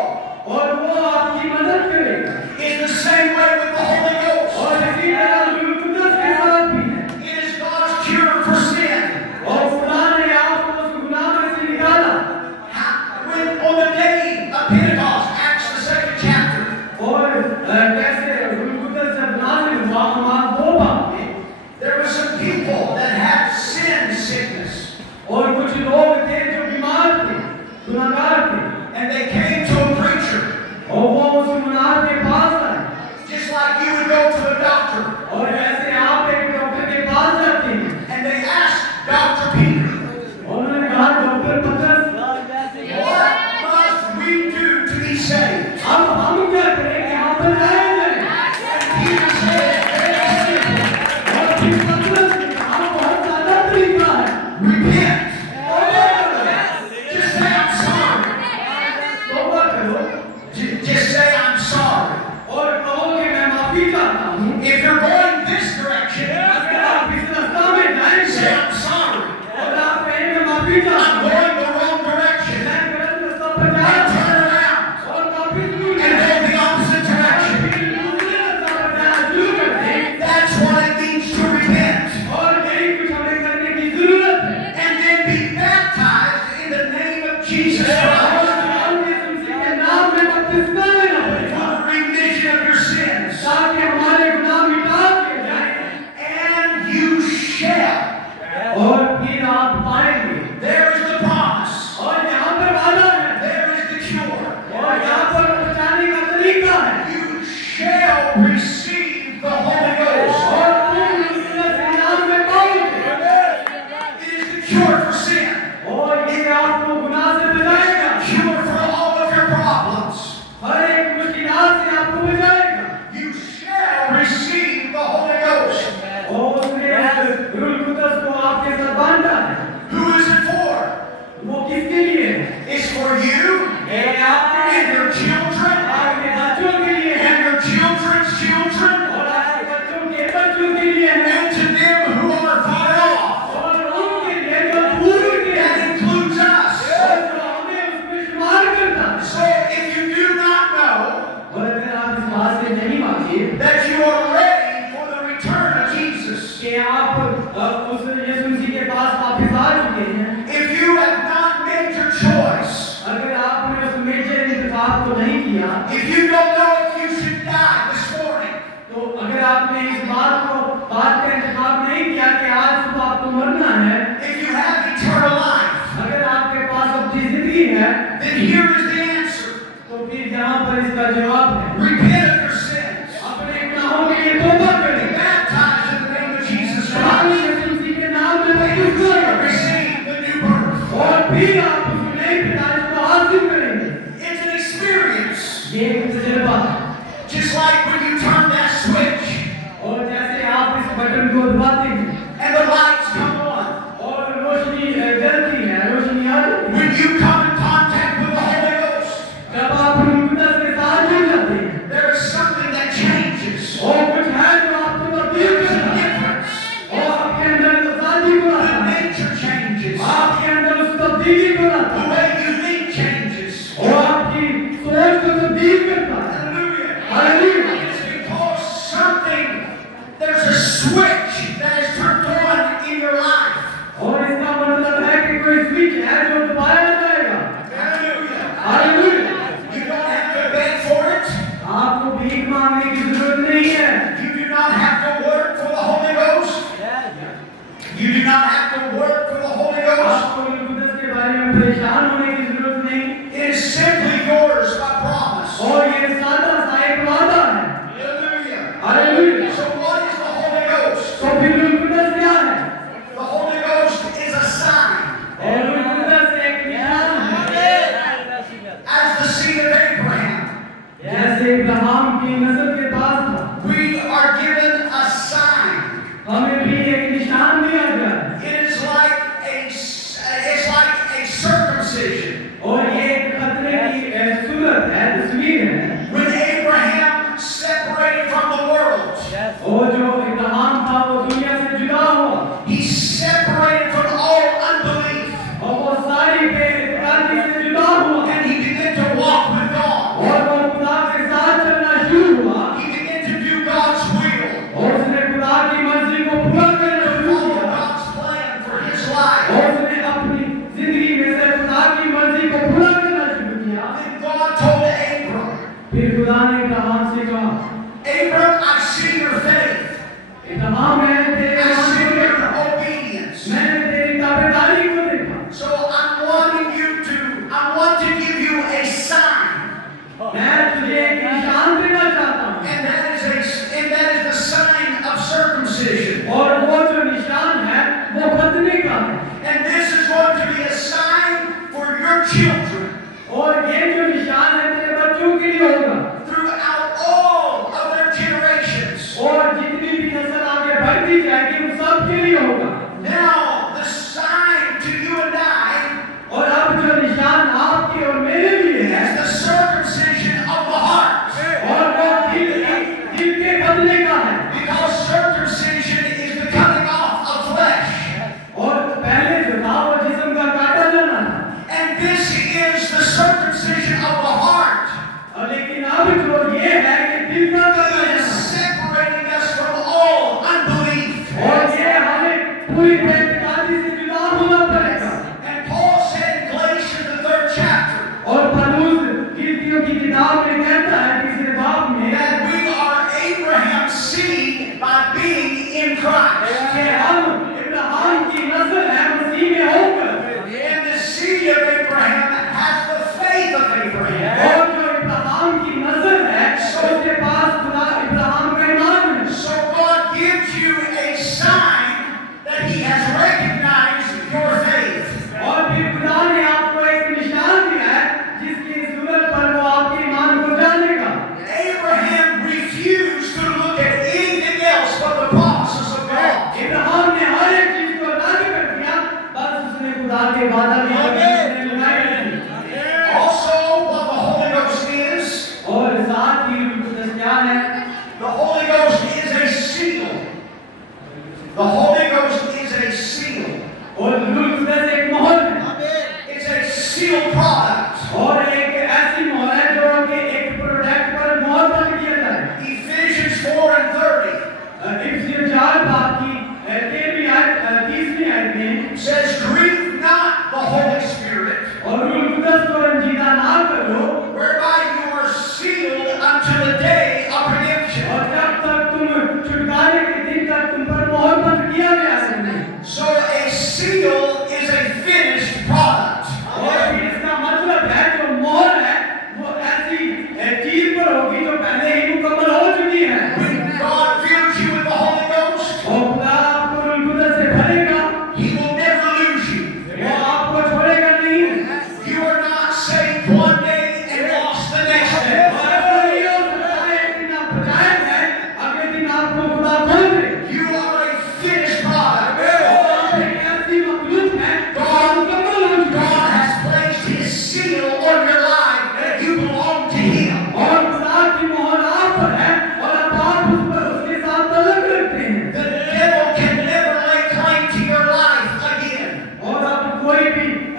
और वो आपकी मदद करेगा, It's the same way with the Holy Ghost. और इसी तरह गुरुकुदस के साथ भी है, It is God's cure for sin. और खुदा ने आपको उस गुनाह में से निकाला, When on the day of Pentecost, Acts the 2nd chapter, और कैसे गुरुकुदस जब नाज़िल हुआ हमारे दो बाप में, there were some people that had sin sickness, और कुछ लोग थे जो बीमार थे, गुनाहगार थे, and they came to a preacher, और वो उस गुनाह के पास आए, just like you would go to a doctor, और जैसे आप एक डॉक्टर के पास जाते हैं, and they asked Dr. Peter, और उन्होंने कहा डॉक्टर पतरस, what must we do to be saved? अब हम क्या करें कि हम बचाए जाएं? Peter said, very simple, और फिर पतरस ने कहा बहुत सादा तरीका है, repent. हैं, if you have not made your choice, अगर आपने उस मेजर इंतखाब को नहीं किया, if you don't know if you should die this morning, तो अगर आपने इस बात का इंतखाब नहीं किया कि आज सुबह आपको मरना है, if you have eternal life, अगर आपके पास अपनी जिंदगी है, then here is the answer. तो फिर यहाँ पर इसका जवाब है, Repent of your sins. अपने गुनाहों के लिए तौबा Be करें, baptized in the name of Jesus प्रभु Christ. यीशु मसीह के नाम में बपतिस्मा You लें, receive the new birth. और फिर आप उस नए पैदाइश को हासिल करेंगे। It's an experience. ये एक तजुर्बा है, Just like when you turn that switch और जैसे आप इस बटन को दबाते हैं and the lights come on. और रोशनी जलती है, रोशनी आ जाती है, When you come in contact with the Holy Ghost, जब आप रूह के साथ जुड़ जाते हैं, there is something that changes. और कुछ है जो आपको तब्दील There's करता a है, difference. और आपके अंदर ताज़गी को The लाता है, nature changes. आपके अंदर उस तब्दीली को लाता The है, way you think changes. और आपकी सोच को तब्दील करता है। Hallelujah. Hallelujah. It's because something, there's a switch that is turned on in your life. और इसका मतलब है कि कोई स्विच है जो दबाया जाएगा। Hallelujah. Hallelujah. You don't have to beg for it. आपको भीख मांगने की जरूरत नहीं है। You do not have to work for the Holy Ghost. You do not have to work for the Holy Ghost. आपको रूह के बारे में परेशान होने की जरूरत नहीं। It is simply yours by promise. और ये सादा सा एक वादा है। Hallelujah. Hallelujah. So what is the Holy Ghost? तो फिर रूह क्या है? The Holy Ghost is a sign. और रूह एक निशान है। As the seed of Abraham, जैसे इब्राहिम की नस्ल के पास था, we are given a sign. हमें भी एक निशान दिया गया है। It's like a circumcision. और ये एक खतरे की सूरत है, तस्वीर है। When Abraham separated from the world, और जो इब्राहिम था वो दुनिया से जुदा हुआ, he separated from all unbelief, और वो सारी बेइमानी से जुदा हुआ, and he began to walk with God. और वो खुदा के साथ चलना शुरू हुआ, He began to do God's will, और उसने खुदा की मर्जी को पूरा करना शुरू follow किया, God's plan for his life. और उसने अपनी जिंदगी में से खुदा की मर्जी को पूरा करना शुरू किया। Then God told Abram, फिर खुदा ने इब्राहिम से कहा, Abram, I see your faith. Ibrahim मैंने तेरे I ईमान see को your देखा, obedience. मैंने तेरी ताबेदारी को देखा, So I want to give you a sign. मैं तुझे एक निशान देना चाहता हूँ, And that is the sign of circumcision. और वो जो निशान है वो खतने का है, And this is going to be a sign for your children और ये जो निशान है तेरे बच्चों के लिए होगा, throughout all of their generations. और जितनी भी नस्ल आगे बढ़ती जाएगी उन सब के लिए होगा। Now, the sign to you and I और अब जो निशान आपके और मेरे लिए है, is the circumcision of the heart. और वो दिल के बदले का है, Because circumcision is the cutting off of flesh. और पहले जो था वो जिस्म का काटा जाना था, And this is the circumcision of the heart. और लेकिन अब जो ये है कि दिल का काटा He is जाना, separating us from all unbelief. और ये हमें पूरी बेइमानी से जुदा होना पड़ेगा। And Paul said in Galatians, the 3rd chapter, और पौलुस कीर्तियों की किताब में कहता है तीसरे बाब में that we are Abraham's seed by being in Christ. कि हम इब्राहिम की नस्ल है मसीह में होकर, And the seed of Abraham has the faith of Abraham. और जो इब्राहिम की नस्ल है उसके पास खुदा इब्राहिम का ईमान है। So God gives you a sign that He has recognized your faith. और फिर खुदा ने आपको एक निशान दिया है जिसकी सूरत पर वो आपके ईमान को जानेगा। Abraham refused to look at anything else but the promises of God. Ibrahim ने हर एक चीज को रद्द कर दिया, बस उसने खुदा के वादा की तरफ लगाई नहीं। Also, what the Holy Ghost is, और साथ ही रूह क्या है? the Holy Ghost is a seal. The Holy Ghost is a seal. और रूह एक मोहर है, It's a sealed product. और एक ऐसी मोहर है जो कि एक प्रोडक्ट पर मोहर बन किया जाए। Ephesians 4:30 इफ्सियों 4 बाब की 13वीं आयत 30वीं आयत में says, grieve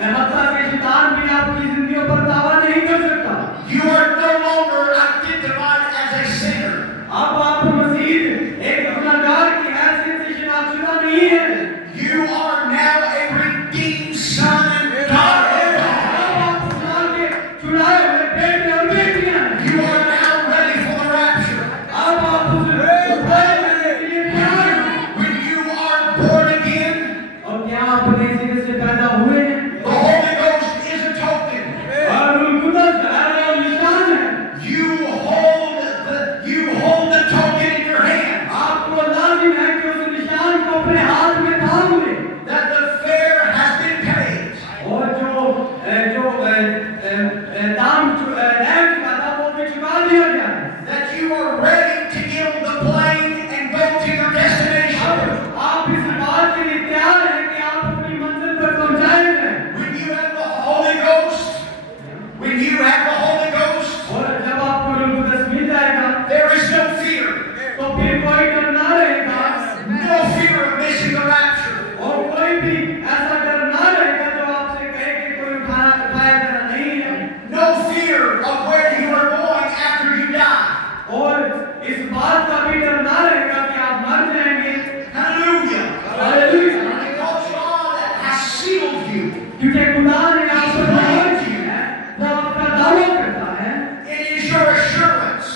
हत्या के शैतान भी आपकी जिंदगियों पर दावा नहीं कर सकता। You are no longer identified as a sinner. अब आप मसीह एक गुनाहगार की हैसियत से शनाख्तशुदा नहीं है। You are now a redeemed son and daughter of God. आप खुदा के चुराए हुए बेटे और बेटियां हैं। You are now ready for the rapture. अब आप उस उठाए हुए के लिए तैयार हैं। When you are born again, और क्या आप नए सिरे से पैदा हुए हैं? the Holy Ghost is a token. और रूह कुदस है और निशान है। You hold the token in your hand. आपको लाजिम है कि उस निशान को अपने हाथ में थाम लें। That the fare has been paid. और जो दाम नया चुका था वो भी चुका दिया गया है। That you are ready to get on the plane and go to your destination. आप इस बात के लिए तैयार हैं कि आप अपनी मंजिल पर पहुंचाए जाएं। When you have the Holy Ghost, और जब आपको रूह कुदस मिल जाएगा there is no fear. तो फिर कोई डर ना रहेगा No fear of missing the rapture. और कोई भी ऐसा डर ना रहेगा जो आपसे कहे कि कोई उठाया जाना नहीं है। No fear of where you are going after you die. और इस बात का भी डर ना रहेगा कि आप मर जाएंगे। Hallelujah. Hallelujah. Because God has sealed you. क्योंकि खुदा ने आप पर मोहर की है, वो आपका दावा करता है। It is your assurance.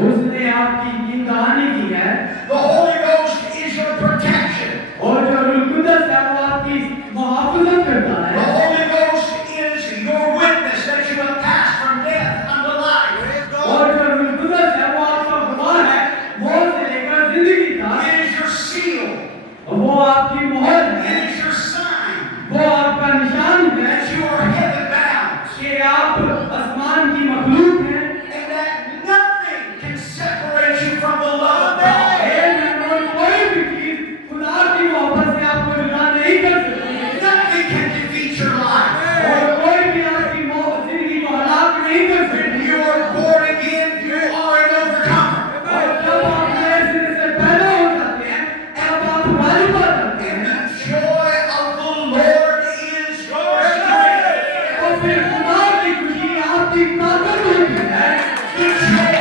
उसने आपकी निगरानी की है The Holy Ghost is your protection. और जो रूह कुदस है वो आपकी मुहाफिजत करता The है। Holy Ghost is your witness that you have passed from death unto life. और जो रूह कुदस है वो आपका गवाह है मौत से लेकर जिंदगी तक। It is your seal. वो आपकी मोहर It है, is your sign वो आपका निशान है that you are heaven bound. कि आप आसमान की मखलूक हैं। And that nothing can separate you from the love of God. और कोई भी चीज खुदा की मोहब्बत से आपको जुदा नहीं कर सकती। Nothing can defeat your life. और कोई भी आपकी जिंदगी को हलाक नहीं कर सकती। When you are born again, you are an overcomer. और जब आप नए सिरे से पैदा हो जाते हैं तब आप गालिब आ जाते And हैं। the joy of the Lord is your strength. और फिर खुदा की खुशी आपकी ताकत होती है। The joy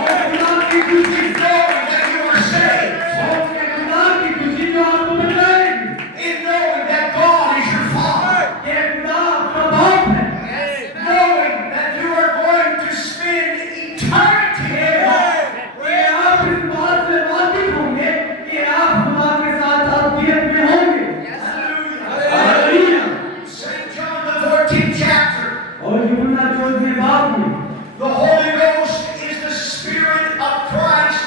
और खुदा की खुशी of knowing that you are saved. और खुदा की खुशी जो आपको बचाएगी In knowing that God is your Father. कि खुदा आपका बाप है। Knowing that you are going to spend eternity with God. कि आप इस बात से वाकिफ होंगे कि आप खुदा के साथ अबदियत में होंगे। Hallelujah. Hallelujah. St. John the 14th chapter. और यूहन्ना 14वें बाब में The Holy Ghost is the Spirit of Christ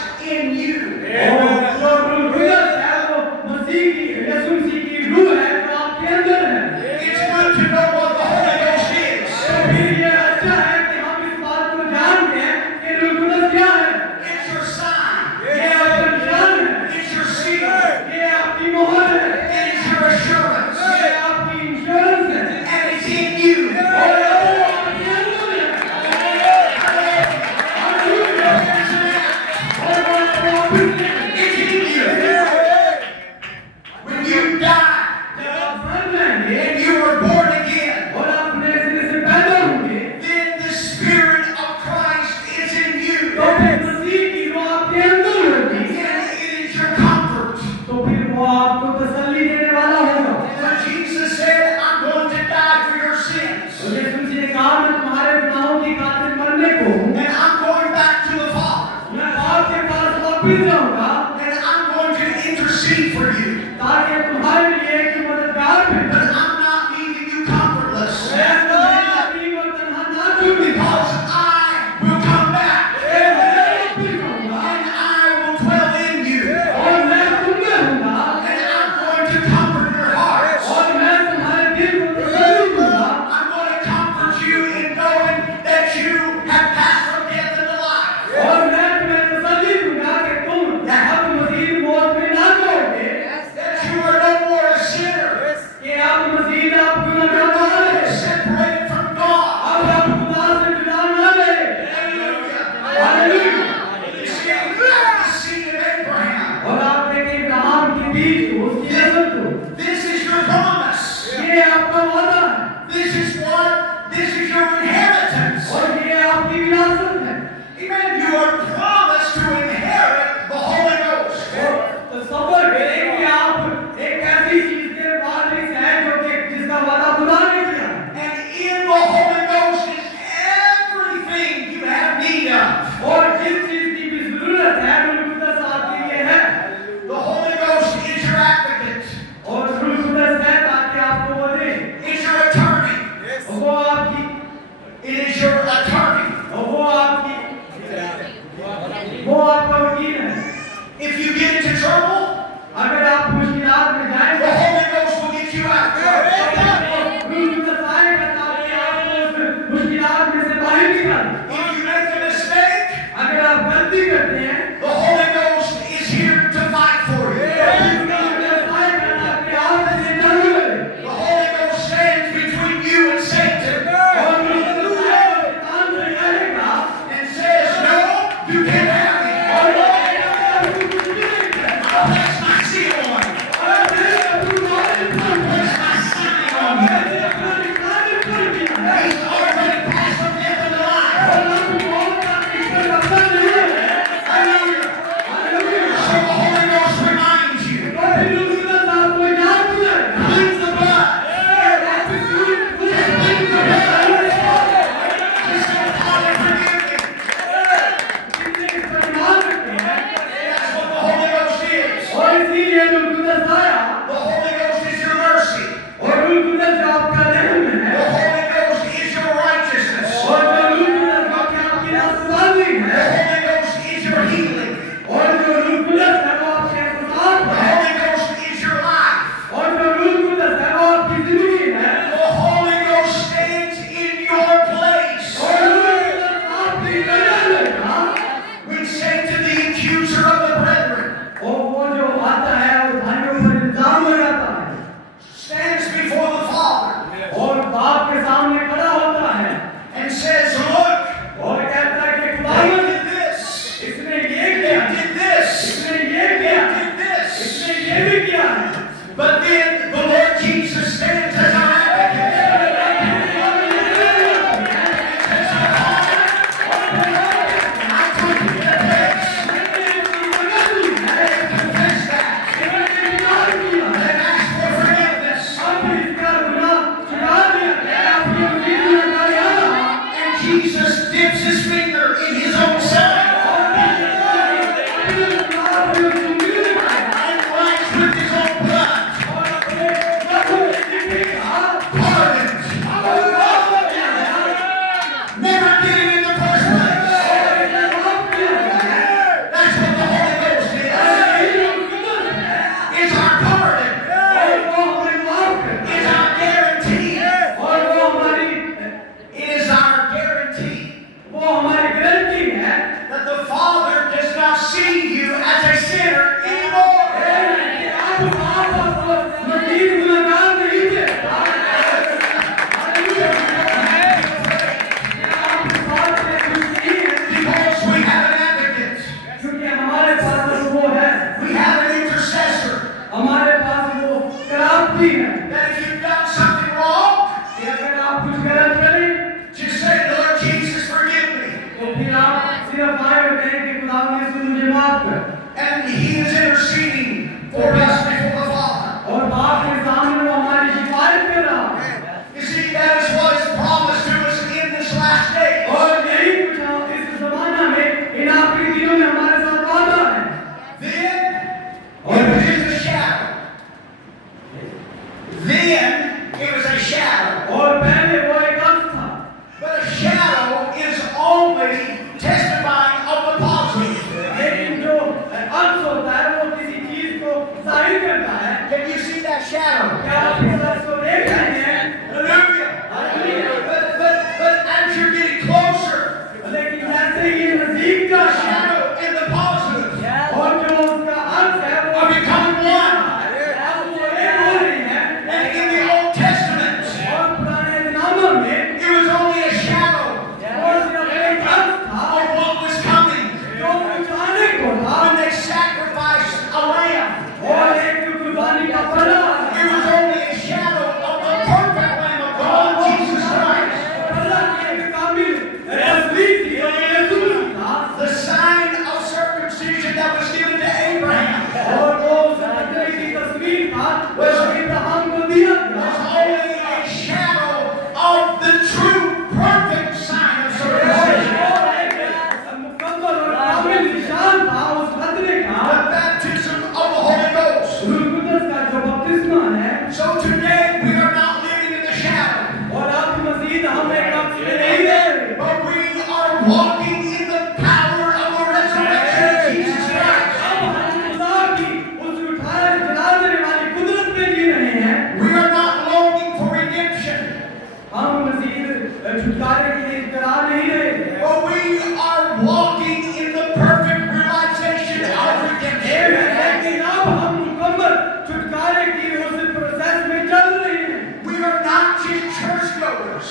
छुटकारे के लिए करा नहीं रहे हैं। But we are walking in the perfect realization of redemption. लेकिन अब हम मुकम्मल छुटकारे की उस प्रोसेस में चल रहे हैं। We are not just churchgoers.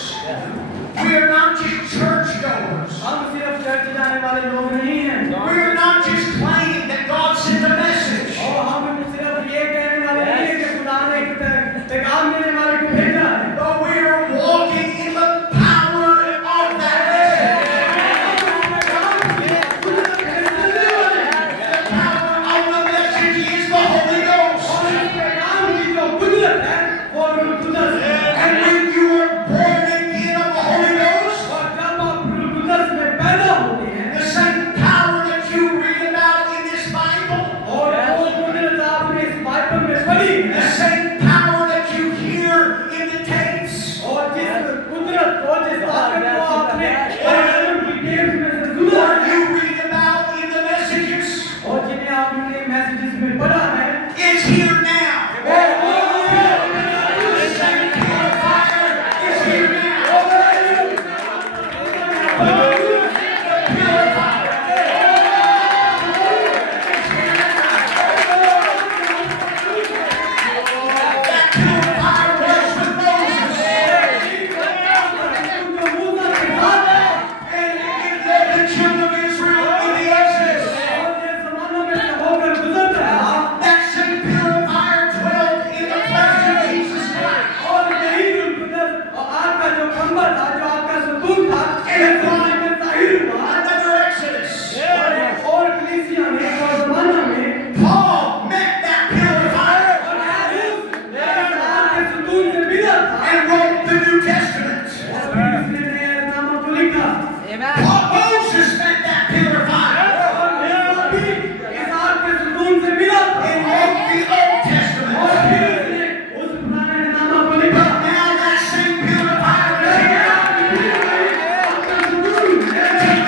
We are not just churchgoers. हम सिर्फ चर्च जाने वाले लोग नहीं हैं। We are not just claiming that God sent a message. और हम सिर्फ ये कहने वाले नहीं हैं कि खुदा ने पैगाम देने वाले को भेजा है। But we are walking in the power of that message. The power of the message is the Holy Ghost. और इस पैगाम की जो कुदरत है वो रूह कुदस है। And when you are born again of the Holy Ghost, और जब आप रूह कुदस में पैदा होते हैं the same power that you read about in this Bible, और वो कुदरत आपने इस बाइबल में पढ़ी the है same power that you hear in the tapes, और जिस कुदरत और जिस ताकत को आपने बाइबल की टेप्स में से सुना or है you read about in the messages, और जिन्हें आपने मैसेजेस में पढ़ा है is here now. The same purifier is here now. The purifier. That purifier was with Moses. And it led the children of Israel in the Exodus. That same purifier dwelt in the flesh of Jesus Christ. Another Exodus. Paul met that purifier and wrote the New Testament. Moses met that purifier and wrote the Old Testament. But now that same purifier is here to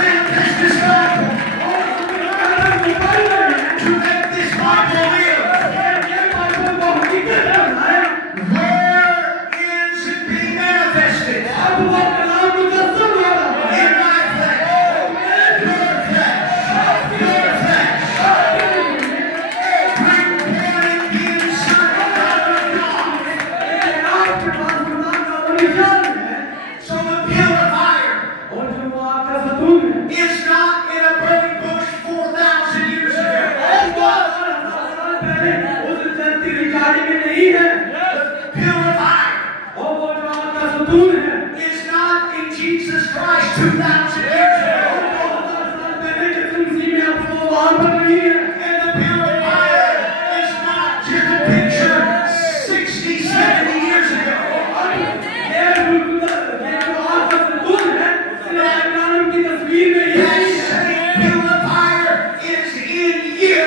manifest His Bible, to make this Bible live. Where is it being manifested? In my flesh. Your flesh. Your flesh. Every born again son or daughter of God. So the purifier is not in a burning bush 4,000 years ago. The purifier is not in Jesus Christ 2,000 years ago. And the purifier is not just a picture 60, 70 years ago. That same purifier is in you.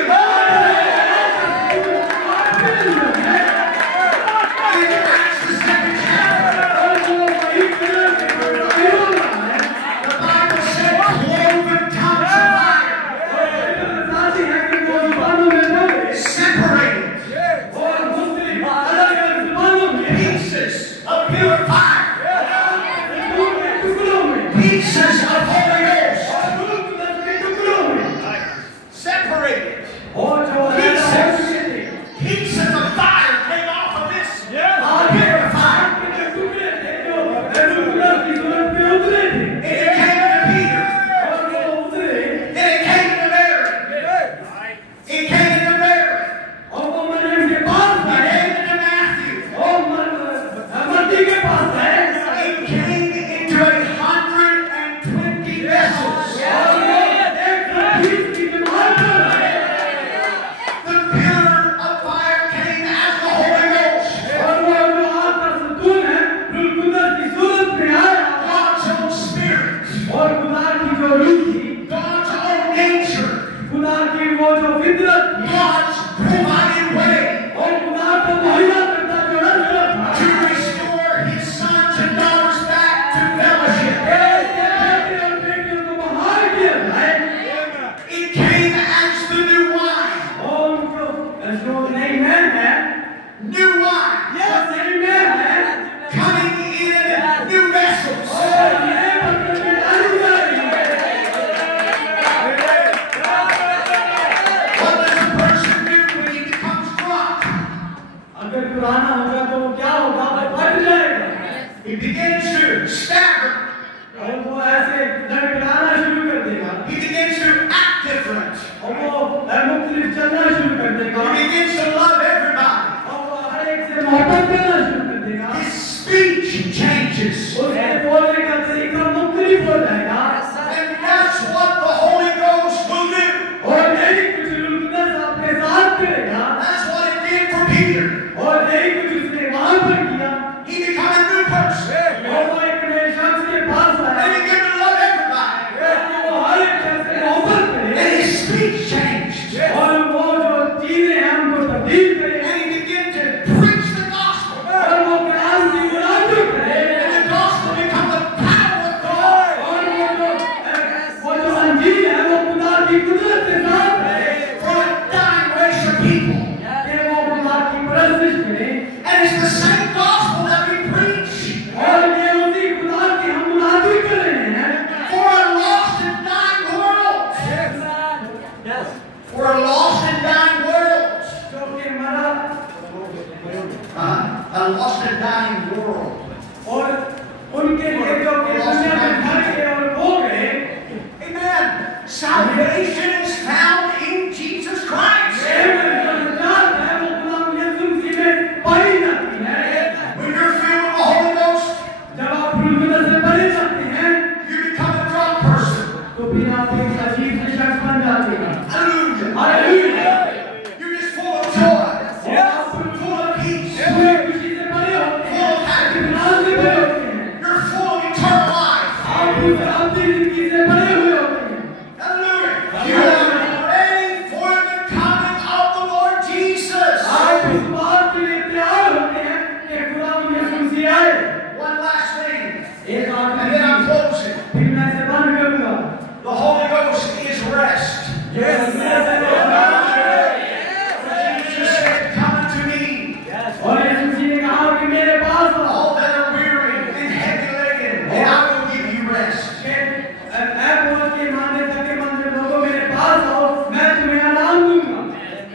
In Acts the 2nd chapter, the Bible said cloven tongues of fire, separated pieces of purifier, pieces of Holy Ghost, separated. Pieces of fire came off of this purifier. And it came to Peter. And it came to Mary. It came to Mary. It came to Matthew. It came into 120 vessels. The pillar of fire came as the Holy Ghost. God's own spirit. God's own nature. God's provided way to restore His sons and daughters back to fellowship. It came as the new wine. New wine. Coming in new vessels. He begins to stagger. और वो ऐसे लड़खड़ाना शुरू कर देगा। He begins to act different. और वो मुख्तलिफ चलना शुरू कर देगा। He begins to love everybody. और वो हर एक से मोहब्बत करना शुरू कर देगा। His speech changes. उसके बोलने का तरीका मुख्तलिफ हो जाएगा। And that's what the Holy Ghost will do. और यही कुछ रूह अपने साथ करेगा। That's what it did for Peter. और यही कुछ उसने वहाँ पर किया। He became a new person. और वो एक नए शख्स के पास आया। And he began to love everybody. वो हर एक शख्स से मोहब्बत करे। And his speech changed. और वो जो चीजें हैं उनको तब्दील करे। And he began to preach the gospel. और वो कलाम की मुनादी करे। And the gospel became the power of God. और वो जो अंजील है वो खुदा की कुदरत के साथ है। For a dying race of people. कि वो खुदा की परस्तिश करे। And it's the same gospel that we preach. और ये उसी खुदा की हम मुनादी कर रहे हैं। For a lost and dying world. For a lost and dying world. जो कि मरा A lost and dying world. और उनके लिए जो कि दुनिया में मर गए और हो गए। Amen. Salvation is found in Jesus Christ. When you're filled with the Holy Ghost, you become a drunk person. Hallelujah. You're just full of joy. Full of peace. Full of happiness. You're full of eternal life. Hallelujah. You are ready for the coming of the Lord Jesus. One last thing, and then I'm closing. The Holy Ghost is rest. Jesus said, "Come unto me, all that are weary and heavy laden, and I will give you rest."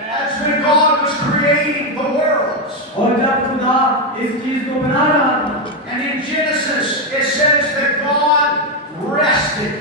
That's when God was creating the worlds. और जब खुदा इस चीज को बना रहा था, And in Genesis, it says that God rested.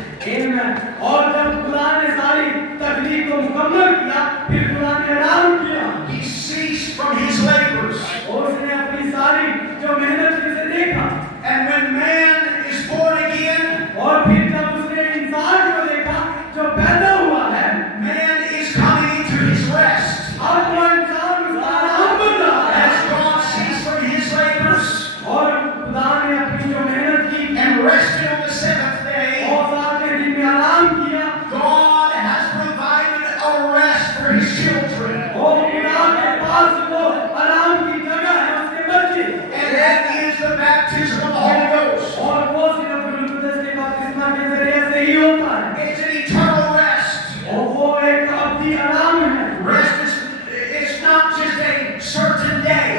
और जब खुदा ने सारी तकलीफ को मुकम्मल किया, फिर खुदा ने आराम किया। He ceased from his labors. और उसने अपनी सारी जो मेहनत की से देखा। And when man is born again, और फिर जब उसने इंसान को देखा जो पैदा हुआ है, man is coming into his rest. अब वो इंसान उसका आराम कर रहा है। As God ceased from his labors और खुदा ने अपनी जो मेहनत की and rested on the seventh day, और सातवें दिन में आराम किया। God has provided a rest for his children. और खुदा के पास वो आराम की जगह है उसके बच्चे। And that is the baptism of the Holy Ghost. और वो सिर्फ रूह कुदस के बपतिस्मा के जरिए से ही होता है। It's an eternal rest. और वो एक अवधि आराम है। Rest is, it's not just a certain day.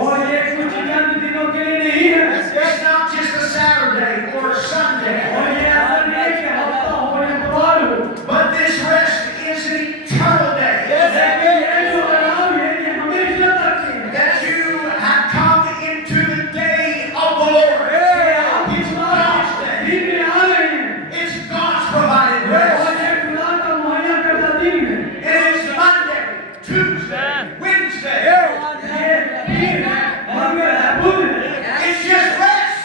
और ये कुछ चंद दिनों के लिए नहीं है। It's not just a Saturday or a Sunday. और ये ऐसा नहीं है कि हफ्ता हो या इतवार हो। But this rest is an eternal day. लेकिन ये जो आराम है ये हमेशा तक है। That you have come into the day of the Lord. आप इस God's day. दिन में आ रहे हैं। It's God's provided और rest. ये खुदा का मुहैया करता दिन है। It is Monday, Tuesday, Wednesday. ये दिन है, मंगल है, बुध है। It's just rest.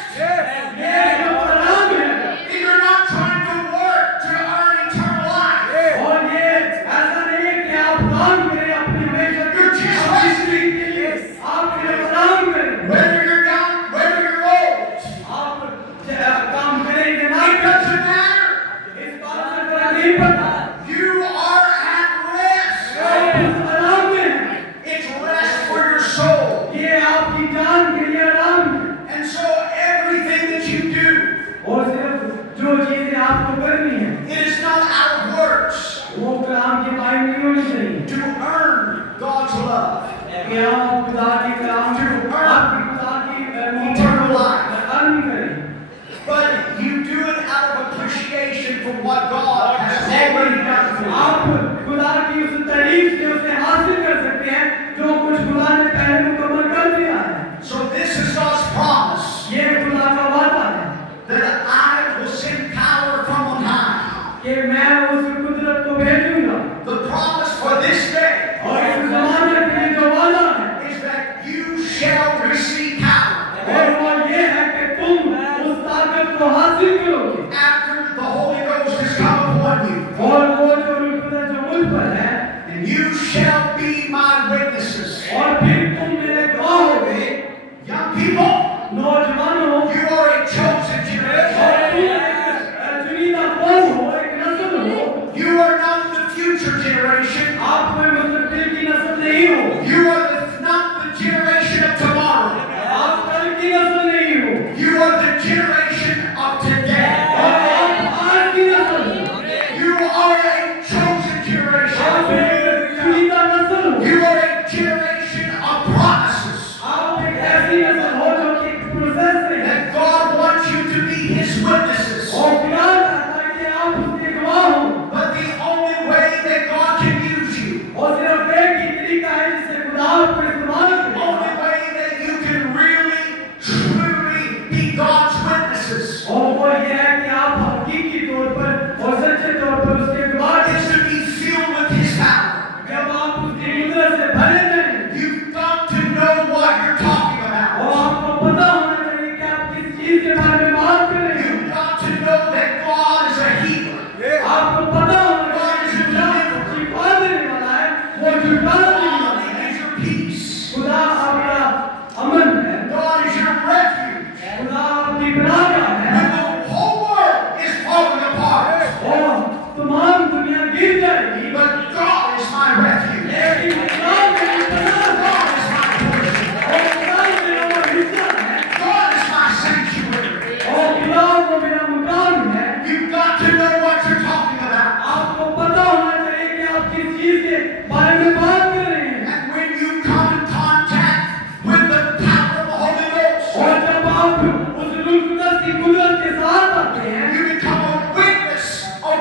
ये जो आराम है। You're not trying to work to earn eternal life. और ये ऐसा नहीं है कि आप काम करें अपनी हमेशा की जिंदगी के लिए। आप सिर्फ आराम करें। Whether you're young, whether you're old, आप काम करें कि ना it करें, doesn't matter. इस बात से फर्क नहीं पड़ता। You are at rest. आप इस आराम में हैं। It's rest for your soul. ये आपकी जान के लिए आराम है। And so everything that you do, और सिर्फ जो चीजें आपको करनी है it is not out of works वो कलाम के मायने नहीं होनी चाहिए to earn God's love. कि आप खुदा की कलाम आपकी खुदा की Eternal life. अर्न करें। But you do it out of appreciation for what God has already done for you. आप खुदा की उस तारीफ से उसे हासिल कर सकते हैं जो कुछ खुदा ने पहले मुकम्मल कर दिया है। So this is God's promise. ये खुदा का को हासिल करोगे after the Holy Ghost has come upon you. और वो जो रूह खुदा जो मुझ पर है And you shall be my witnesses. और फिर तुम मेरे गवाह होगे Young people, नौजवानों you are a chosen generation. और तुम एक चुनिंदा कौम हो एक नस्ल हो You are not the future generation. आप कोई मुस्तकबिल की नस्ल नहीं हो You are not the generation of tomorrow. आप कल की नस्ल नहीं हो You are the generation of today. और आप आज की नस्ल हो You are a chosen आप generation. एक चुनिंदा नस्ल हो You are a generation of promises. आप एक ऐसी नस्ल हो जो कि एक प्रोसेस में है That God wants you to be His witnesses. और खुदा चाहता है कि आप उसके गवाह हो But the only way that God can use you, और सिर्फ एक ही तरीका है जिससे खुदा आपको इस्तेमाल the करे only way that you can really, truly be God's witnesses, और वो ये है कि आप हकीकी तौर पर और सच्चे तौर पर उसके गवाह is to be filled with His power. जब आप उसकी कुदरत से भरे जाएं You've got to know what you're talking और about. आपको पता होना चाहिए कि आप किस चीज के बारे में बात कर रहे हैं You've got to know that God is a healer. आपको पता होना चाहिए कि खुदा शिफा देने वाला है वो छुटकारा देने वाला God है is your peace. खुदा आपका अमन है God is your refuge. खुदा आपकी पनाहगाह है When the whole world is falling apart, और तमाम दुनिया गिर जाएगी but God is my refuge. लेकिन खुदा मेरी पनाह है God is my portion. और खुदा मेरा वो हिस्सा है God is my sanctuary. और खुदा वो मेरा मुकाम है You've got to know what you're talking about. आपको पता होना चाहिए कि आप किस चीज के बारे में बात कर रहे हैं And when you come in contact with the power of the Holy Ghost, और जब आप उस रूह कुदस की कुदरत के साथ आते हैं you become a witness of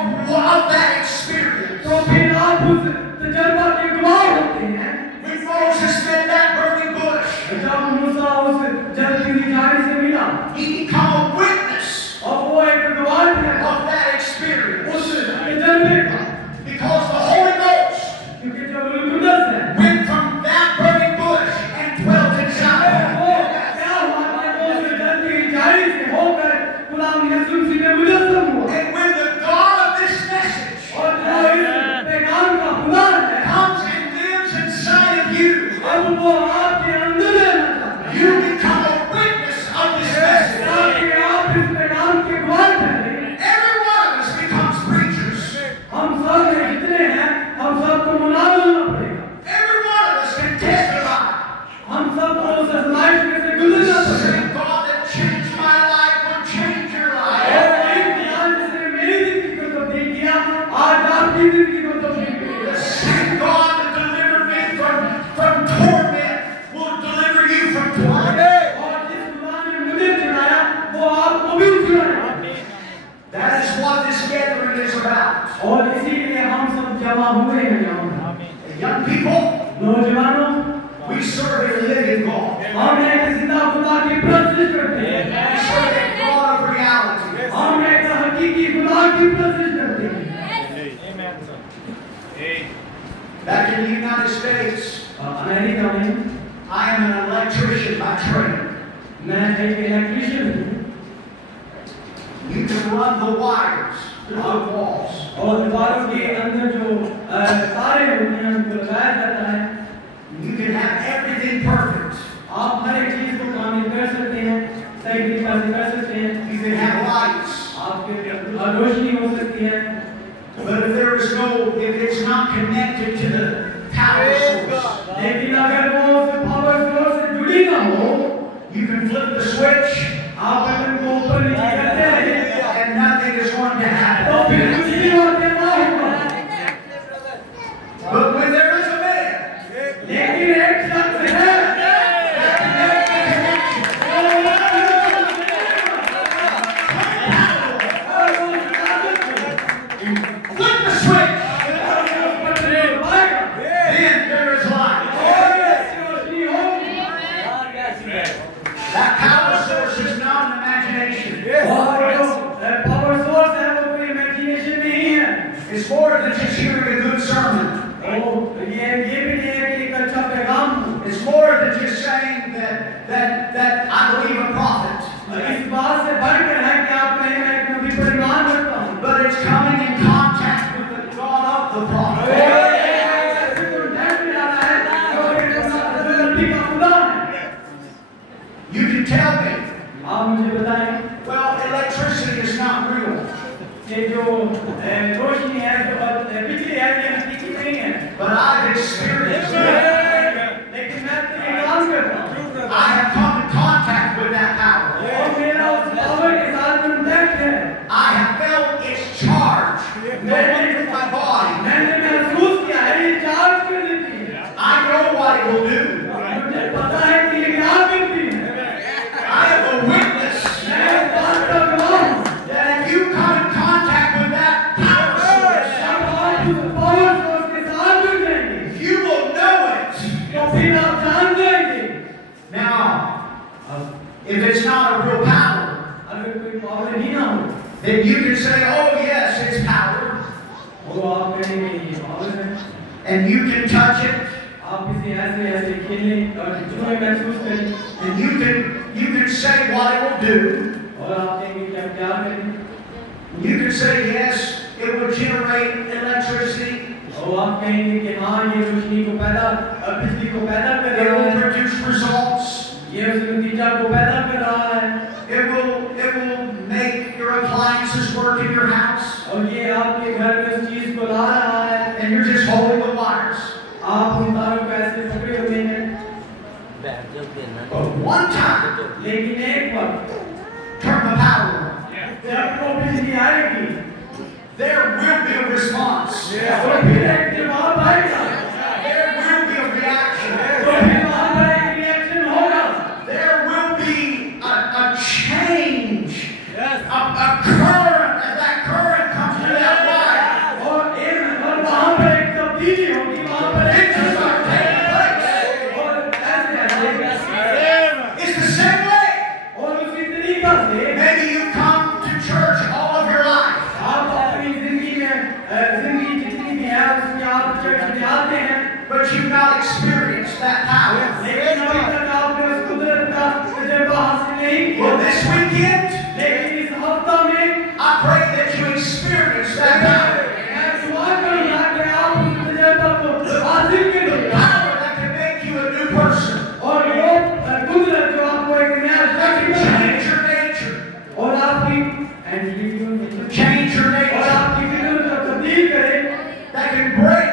that experience. तो फिर आप उस तजर्बा के गवाह होते हैं When Moses met that burning bush, जब मूसा उस जलती हुई झाड़ी से मिला he became a witness और वो एक गवाह है of that experience. उस तजर्बे का Because the Holy Ghost क्योंकि जो रूह कुदस है went from that burning bush and dwelt inside. वो क्या हुआ कि वो उस जलती हुई झाड़ी से होकर गुलाम यीशु मसीह में मुजस्सम हुआ And when the God of this message और जो इस पैगाम का खुदा है comes and lives inside of you, अब वो आपके अंदर रहना चाहता है you become a witness of this message. ताकि आप इस पैगाम के गवाह ठहरें Every one of us becomes preachers. हम सब जितने हैं हम सबको मुनाज़ होना पड़ेगा Every one of us can testify. हम सबको उस आज़माइश में से गुजरना The पड़ेगा same God that changed my life will change your life. और एक ध्यान जिसने मेरी जिंदगी को तब्दील किया आज आपकी जिंदगी को तब्दील The करेगा same God that delivered me from torment will deliver you from torment. और जिस खुदा ने मुझे छुड़ाया वो आपको भी छुड़ाएगा That is what this gathering is about. और इसीलिए हम सब जमा हुए हैं यहाँ Young people, नौजवानों we serve a living God. हम एक जिंदा खुदा की प्रस्तुति करते हैं We serve a God of reality. हम एक हकीकी खुदा की प्रस्तुति करते हैं Back in the United States, America में I am an electrician by trade. मैं एक इलेक्ट्रिशियन हूँ You can run the wires through the walls. और दीवारों के अंदर जो तारे होते हैं उनको लगाया जाता है You can have everything perfect. आप हर एक चीज को कामिल कर सकते हैं सही तरीके से कर सकते हैं You can have lights. आपके रोशनी हो सकती है But if it's not connected to the power source, लेकिन अगर वो उस पावर सोर्स से जुड़ी ना हो you can flip the switch आप बटन को ऊपर नीचे करते हैं and nothing is going to तो happen. फिर कुछ नहीं होते ना होगा But when there is a man लेकिन एक शख्स है that can make the connection, flip the switch, then there is light. That power source is not an imagination. It's more than just hearing a good sermon. It's more than just saying that I believe a prophet. इस बात से बढ़कर है कि आप electricity is not real. ये जो रोशनी है जो बिजली है ये हकीकी नहीं है But I've experienced it. लेकिन मैं तेरे काम करता हूँ I have come in contact with that power. और मेरा उस पावर के साथ कांटेक्ट है I have felt its charge going through my body. मैंने महसूस किया है ये चार्ज कर देती है I know what it will do. मुझे पता है कि ये क्या करती है I am a witness मैं इस बात का गवाह हूँ that if you come in contact with that power source, जब आप उस पावर सोर्स के साथ जुड़ जाएंगे you will know it. तो फिर आप जान जाएंगे Now, if it's not a real power, अगर कोई पावर नहीं ना हो then you can say, oh yes, it's power. तो आप कहेंगे ये पावर है And you can touch it. आप इसे ऐसे ऐसे खेलने और जुए महसूस करें And you can say what it will do. और आप कहेंगे कि आप क्या करें You can say, yes, it will generate electricity. और आप कहेंगे कि हाँ ये रोशनी को पैदा बिजली को पैदा कर It रहा will है produce results. ये उस नतीजा को पैदा कर रहा है It will make your appliances work in your house. और ये आपके घर में उस चीज को ला रहा है And you're just holding the wires. आप उन तारों को ऐसे पकड़े हुए हैं But one time, लेकिन एक वक्त turn the power on. जब वो बिजली आएगी There will be a response. तो फिर एक जवाब आएगा There will be a reaction. तो फिर वहाँ पर एक रिएक्शन होगा There will be a change. A current. As that current comes through that wire, और वहाँ पर एक तब्दीली होगी वहाँ पर एक things will start taking place. और ऐसे ऐसे It's the same way. और उसी तरीका से Maybe you come to church all of your life. आप अपनी जिंदगी जितनी भी है उसमें आप चर्च में आते हैं But you've not experienced that power. लेकिन अभी तक आपने उस कुदरत का तजुर्बा हासिल नहीं Well, किया this weekend, लेकिन इस हफ्ता में I pray that you experience that power. मैं दुआ करूंगा कि आप उस तजुर्बा को हासिल करें Power that can make you a new person. और वो कुदरत जो आपको एक नया That can शक्ति change your nature. और आपकी Change your और nature. आपकी फिक्र को तब्दील करे That can break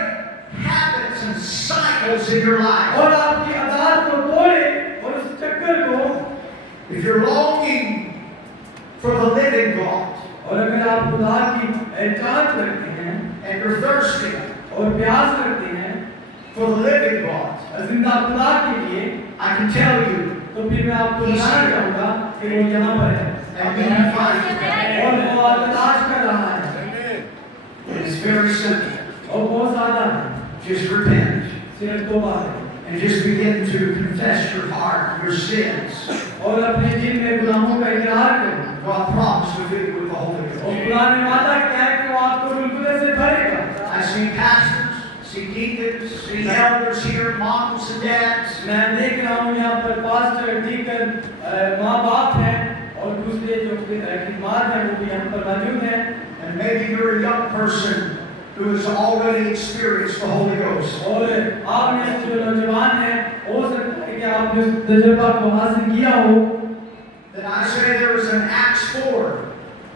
habits and cycles in your life. और आपकी आदत को तोड़े और उस चक्कर को If you're longing for the living God और अगर आप खुदा की चाहत रखते हैं and you're thirsty और प्यास रखते हैं for the living God, जिंदा खुदा के लिए I can tell you, तो फिर मैं आपको बताना चाहूंगा कि वो यहाँ पर है and we can find it. और वो तलाश कर रहा है It is very simple. और बहुत सादा है Just repent सिर्फ तौबा है and just begin to confess your heart, your sins. और अपने दिल में गुनाहों का इकरार करें God promised to fill you with the Holy और Ghost. खुदा ने वादा किया है कि वो आपको रूह कुदरत से भरेगा I see pastors, see deacons, see elders here, moms and dads. मैं देख रहा हूँ यहाँ पर पास्टर डीकन माँ बाप हैं और दूसरे जो खिदमत हैं वो भी यहाँ पर मौजूद हैं And maybe you're a young person who has already experienced the Holy Ghost. और आपने जो नौजवान हैं हो सकता है कि आपने उस तजुर्बा को हासिल किया हो Then I say there was an Acts 4.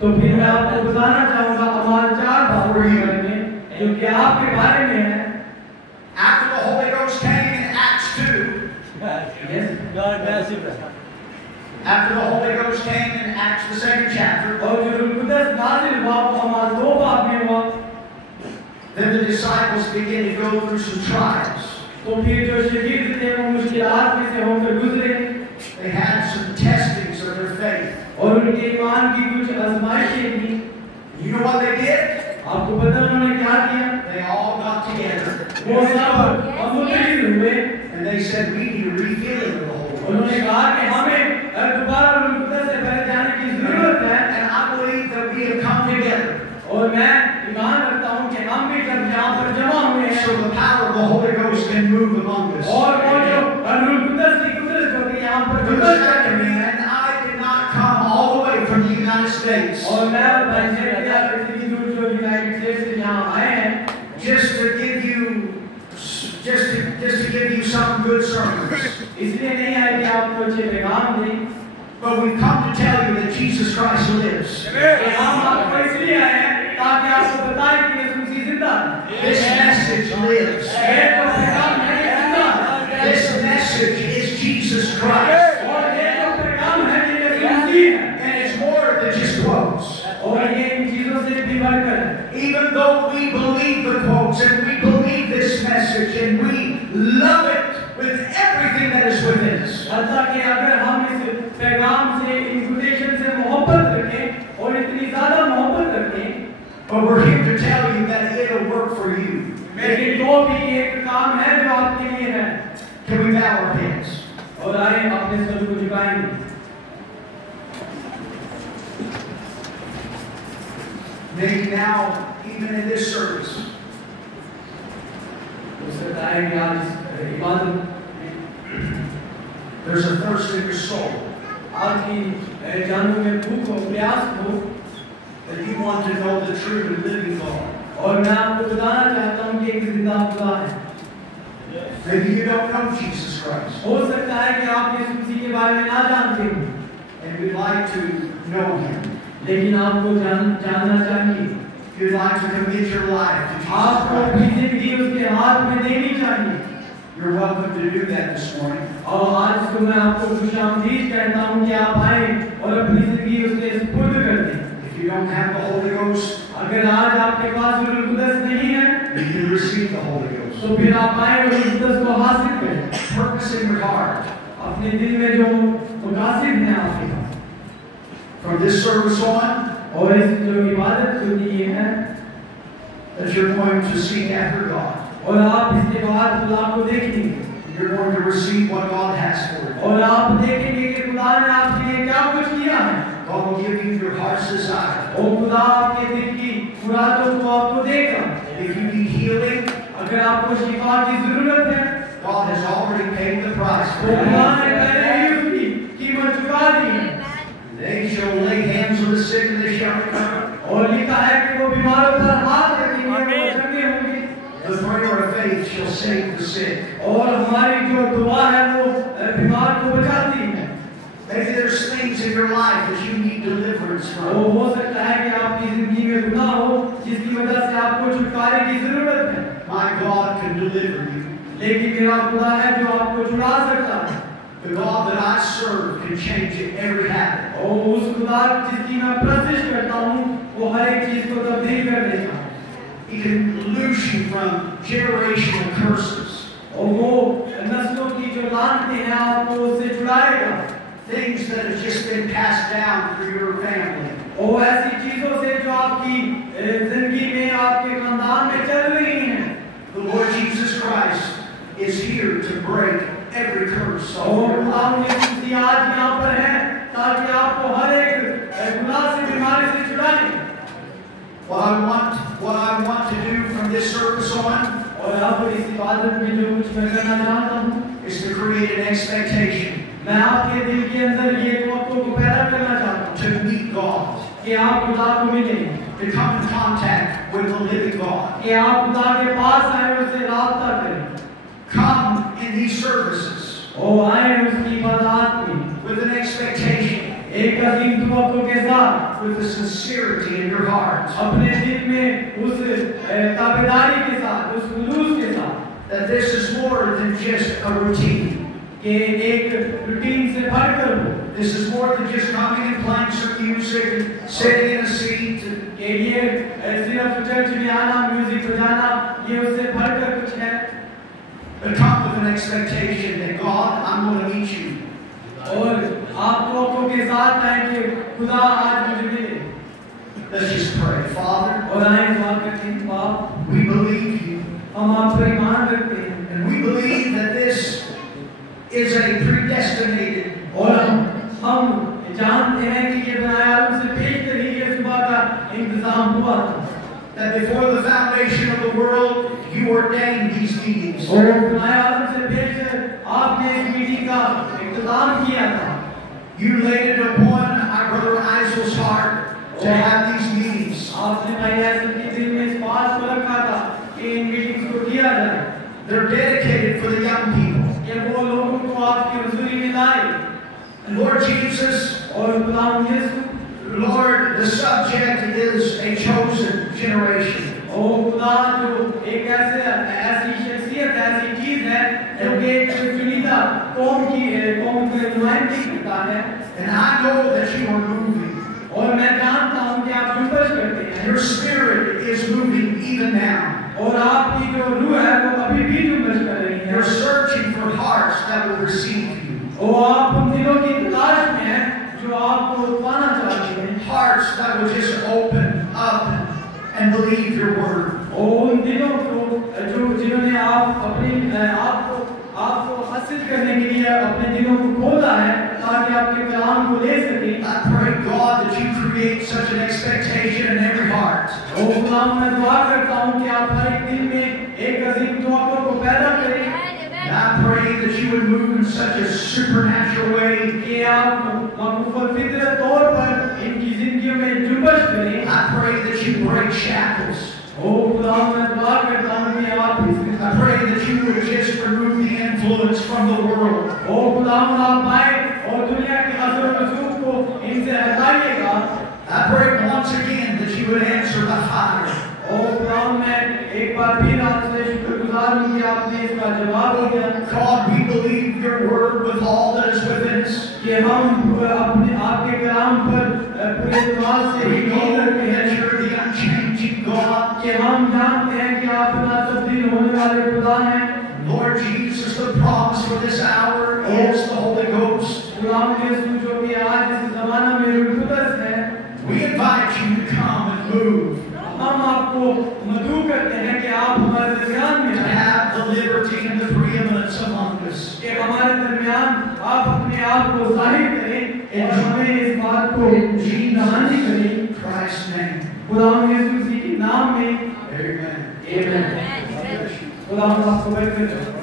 तो फिर मैं आपको बताना चाहूँगा अमाल 4 बाबू के बारे में जो कि आपके बारे में है After the Holy Ghost came in Acts 2. Yes. After the Holy Ghost came in Acts the 2nd chapter. और जो रूह कुदरत नाज़िल हुआ वो अमाल 2 बाब में हुआ Then the disciples began to go through some trials. तो फिर जो शगीर्द थे वो मुश्किलात में से होकर गुजरे They had some testings of their faith. और उनके ईमान की कुछ आजमाइशें थी You know what they did? आपको पता है उन्होंने क्या किया They all got together. वो सब अमुतरीन हुए And they said, we need a refilling of the Holy उन्होंने Ghost. कहा कि हमें दोबारा रूह कुदरत से भरे जाने की जरूरत है And I believe that we have come together. और मैं ईमान रखता हूँ कि हम भी जब यहाँ पर जमा हुए हैं So the power of the Holy Ghost can move among us. और वो जो रूह कुदरत की कुदरत जो कि यहाँ पर For the जुड़ second जाती है man, I did not come all the way from the United States और मैं और भाई सेठिया इतनी दूर जो यूनाइटेड स्टेट्स से यहाँ आए हैं just to give you some good sermons. इसलिए नहीं आए कि आपको अच्छे पैगाम दें But we come to tell you that Jesus Jesus Christ lives. This message lives. This message is Jesus Christ. And it's more than just quotes. Even though we believe the quotes and we believe this message and we love it with everything that is within us. But we're here to tell you that it'll work for you. Can we bow our heads? Maybe now, even in this service, there's a thirst in your soul that you want to know the true and living God. Maybe you don't know Jesus Christ. And we'd like to know Him. लेकिन आपको जानना चाहिए If you'd like to commit your life to Jesus आपको Christ, अपनी जिंदगी उसके हाथ में देनी चाहिए you're welcome to do that this morning. और आज को मैं आपको खुशामदीद कहता हूँ कि आप आए और अपनी जिंदगी उसके सुपुर्द कर दें If you don't have the Holy Ghost, अगर आज आपके पास रूह कुदस नहीं है you can receive the Holy Ghost. तो फिर आप आए और रूह कुदस को हासिल करें Purpose in your heart. अपने दिल में जो मुकासिद है आपके पास From this service on, और इस जो इबादत होती है that you're going to seek after God. और आप इसके बाद खुदा को देखेंगे You're going to receive what God has for you. और आप देखेंगे कि खुदा ने आपके लिए क्या कुछ किया है God will give you your heart's desire. और खुदा आपके दिल की मुरादों को आपको देगा If you need healing, अगर आपको शिफा की जरूरत है God has already paid the price for तो खुदा it. ने पहले ही उसकी कीमत चुका दी है They shall lay hands on the sick and they shall recover. और लिखा है कि वो बीमारों पर हाथ रखेंगे वो चंगे होंगे The prayer of faith shall save the sick. और हमारी जो दुआ है वो बीमार को बचाती है Maybe there's things in your life that you need deliverance वो from. हो सकता है कि आपकी जिंदगी में गुनाह हो जिसकी वजह से आपको छुटकारे की जरूरत है My God can deliver you. लेकिन मेरा खुदा है जो आपको छुड़ा सकता है The God that I serve can change every habit. और उस खुदा जिसकी मैं प्रशिश करता हूँ वो हर एक चीज को तब्दील कर देगा He can loose you from generational curses. और वो नस्लों की जो लानतें हैं आपको उससे छुड़ाएगा Things that have just been passed down through your family. और ऐसी चीजों से जो आपकी जिंदगी में आपके खानदान में चल रही हैं The Lord Jesus Christ is here to break every curse और of your खुदा life. ने आज यहाँ पर है ताकि आपको हर एक गुनाह से बीमारी से छुड़ाए What I want to do from this service on और आप इस इबादत में जो कुछ मैं करना चाहता हूँ is to create an expectation मैं आपके दिल के अंदर ये तवक्को को पैदा करना चाहता हूँ to meet God, कि आप खुदा को मिलें to come in contact with the living God. कि आप खुदा के पास आए और उससे राब्ता करें Come in these services और आए उसकी इबादत में with an expectation, एक अजीम तवक्को के साथ with a sincerity in your heart, अपने दिल में उस ताबेदारी के साथ उस खुलूस के साथ that this is more than just a routine. कि एक रूटीन से बढ़कर हो This is more than just coming and playing some music and sitting in a seat. कि ये सिर्फ चर्च में आना म्यूजिक बजाना ये उससे बढ़कर कुछ है But come with an expectation that God, I'm going to meet you. और आप तवक्को के साथ आए कि खुदा आज मुझे मिले Let's just pray. Father, और आए दुआ करते हैं बाप we believe you. हम आप पर ईमान रखते हैं And we believe that this is a predestinated और हम जानते हैं कि ये बनाया से पेश तरीके सुबह का इंतजाम हुआ था that before the foundation of the world, you ordained these meetings. और बनाया से पेश आपने इस मीटिंग का इंतजाम किया था You laid it upon our brother Isel's heart to have these meetings. आपने भाई ऐसे के दिल में इस बात को रखा था कि इन मीटिंग्स को किया जाए They're dedicated for the young people. कि वो लोगों को आपकी हुजूरी में लाए And Lord Jesus, और खुदा यीशु Lord, the subject is a chosen generation. ओ खुदा जो एक ऐसी शख्सियत ऐसी चीज है जो कि एक चुनिंदा कौम की नुमाइंदगी करता है। And I know that you are moving. और मैं जानता हूँ कि आप जुम्बश करते हैं। Your spirit is moving even now. और आपकी जो रूह है वो अभी भी जुम्बश कर रही है। You're searching for hearts that will receive you. और आप उन दिलों की तलाश में हैं जो आपको पाना चाहते हैं। Hearts that will just open up and believe your word. और उन दिलों को जो जिन्होंने आपको हासिल करने के लिए अपने दिलों को खोला है ताकि आपके कलाम को ले सकें। I pray, God, that you create such an expectation in every heart. और खुदा मैं दुआ करता हूँ कि आप हर एक दिल में एक अजीम तवक्कुल को पैदा करें। And I pray that you would move in such a supernatural way. कि आप मकबूल फितरत तौर पर इनकी जिंदगियों में जुम्बश करें। I pray that you break shackles. ओ खुदा मैं दुआ करता हूँ कि आप I pray that you would just remove the influence from the world. ओ खुदा आप आए और दुनिया के असर और रसूख को इनसे हटाइएगा। I pray once again that you would answer the fire. ओ खुदा मैं एक बार फिर आपसे शुक्रगुजार हूँ कि आपने इसका जवाब दिया। God, we believe your word with all that is within us. कि हम अपने आपके कलाम पर पूरे दिमाग से We know यकीन रखते that हैं you're the unchanging God. कि हम जानते हैं कि आप ना तब्दील होने वाले खुदा हैं। Lord Jesus, the promise for this hour is the Holy Ghost. गुलाम यीशु जो कि आज इस ज़माना में रूह कुदस है। We invite you to come and move. हम आपको मदऊ करते हैं कि आप हमारे दरमियान में To आएं। have the liberty and the preeminence among us. कि हमारे दरमियान आप अपने आप को जाहिर करें और हमें इस बात को यकीन दहानी करें। In Christ's name. गुलाम यीशु मसीह के नाम में Amen. आमीन। गुलाम आपको बरकत दे।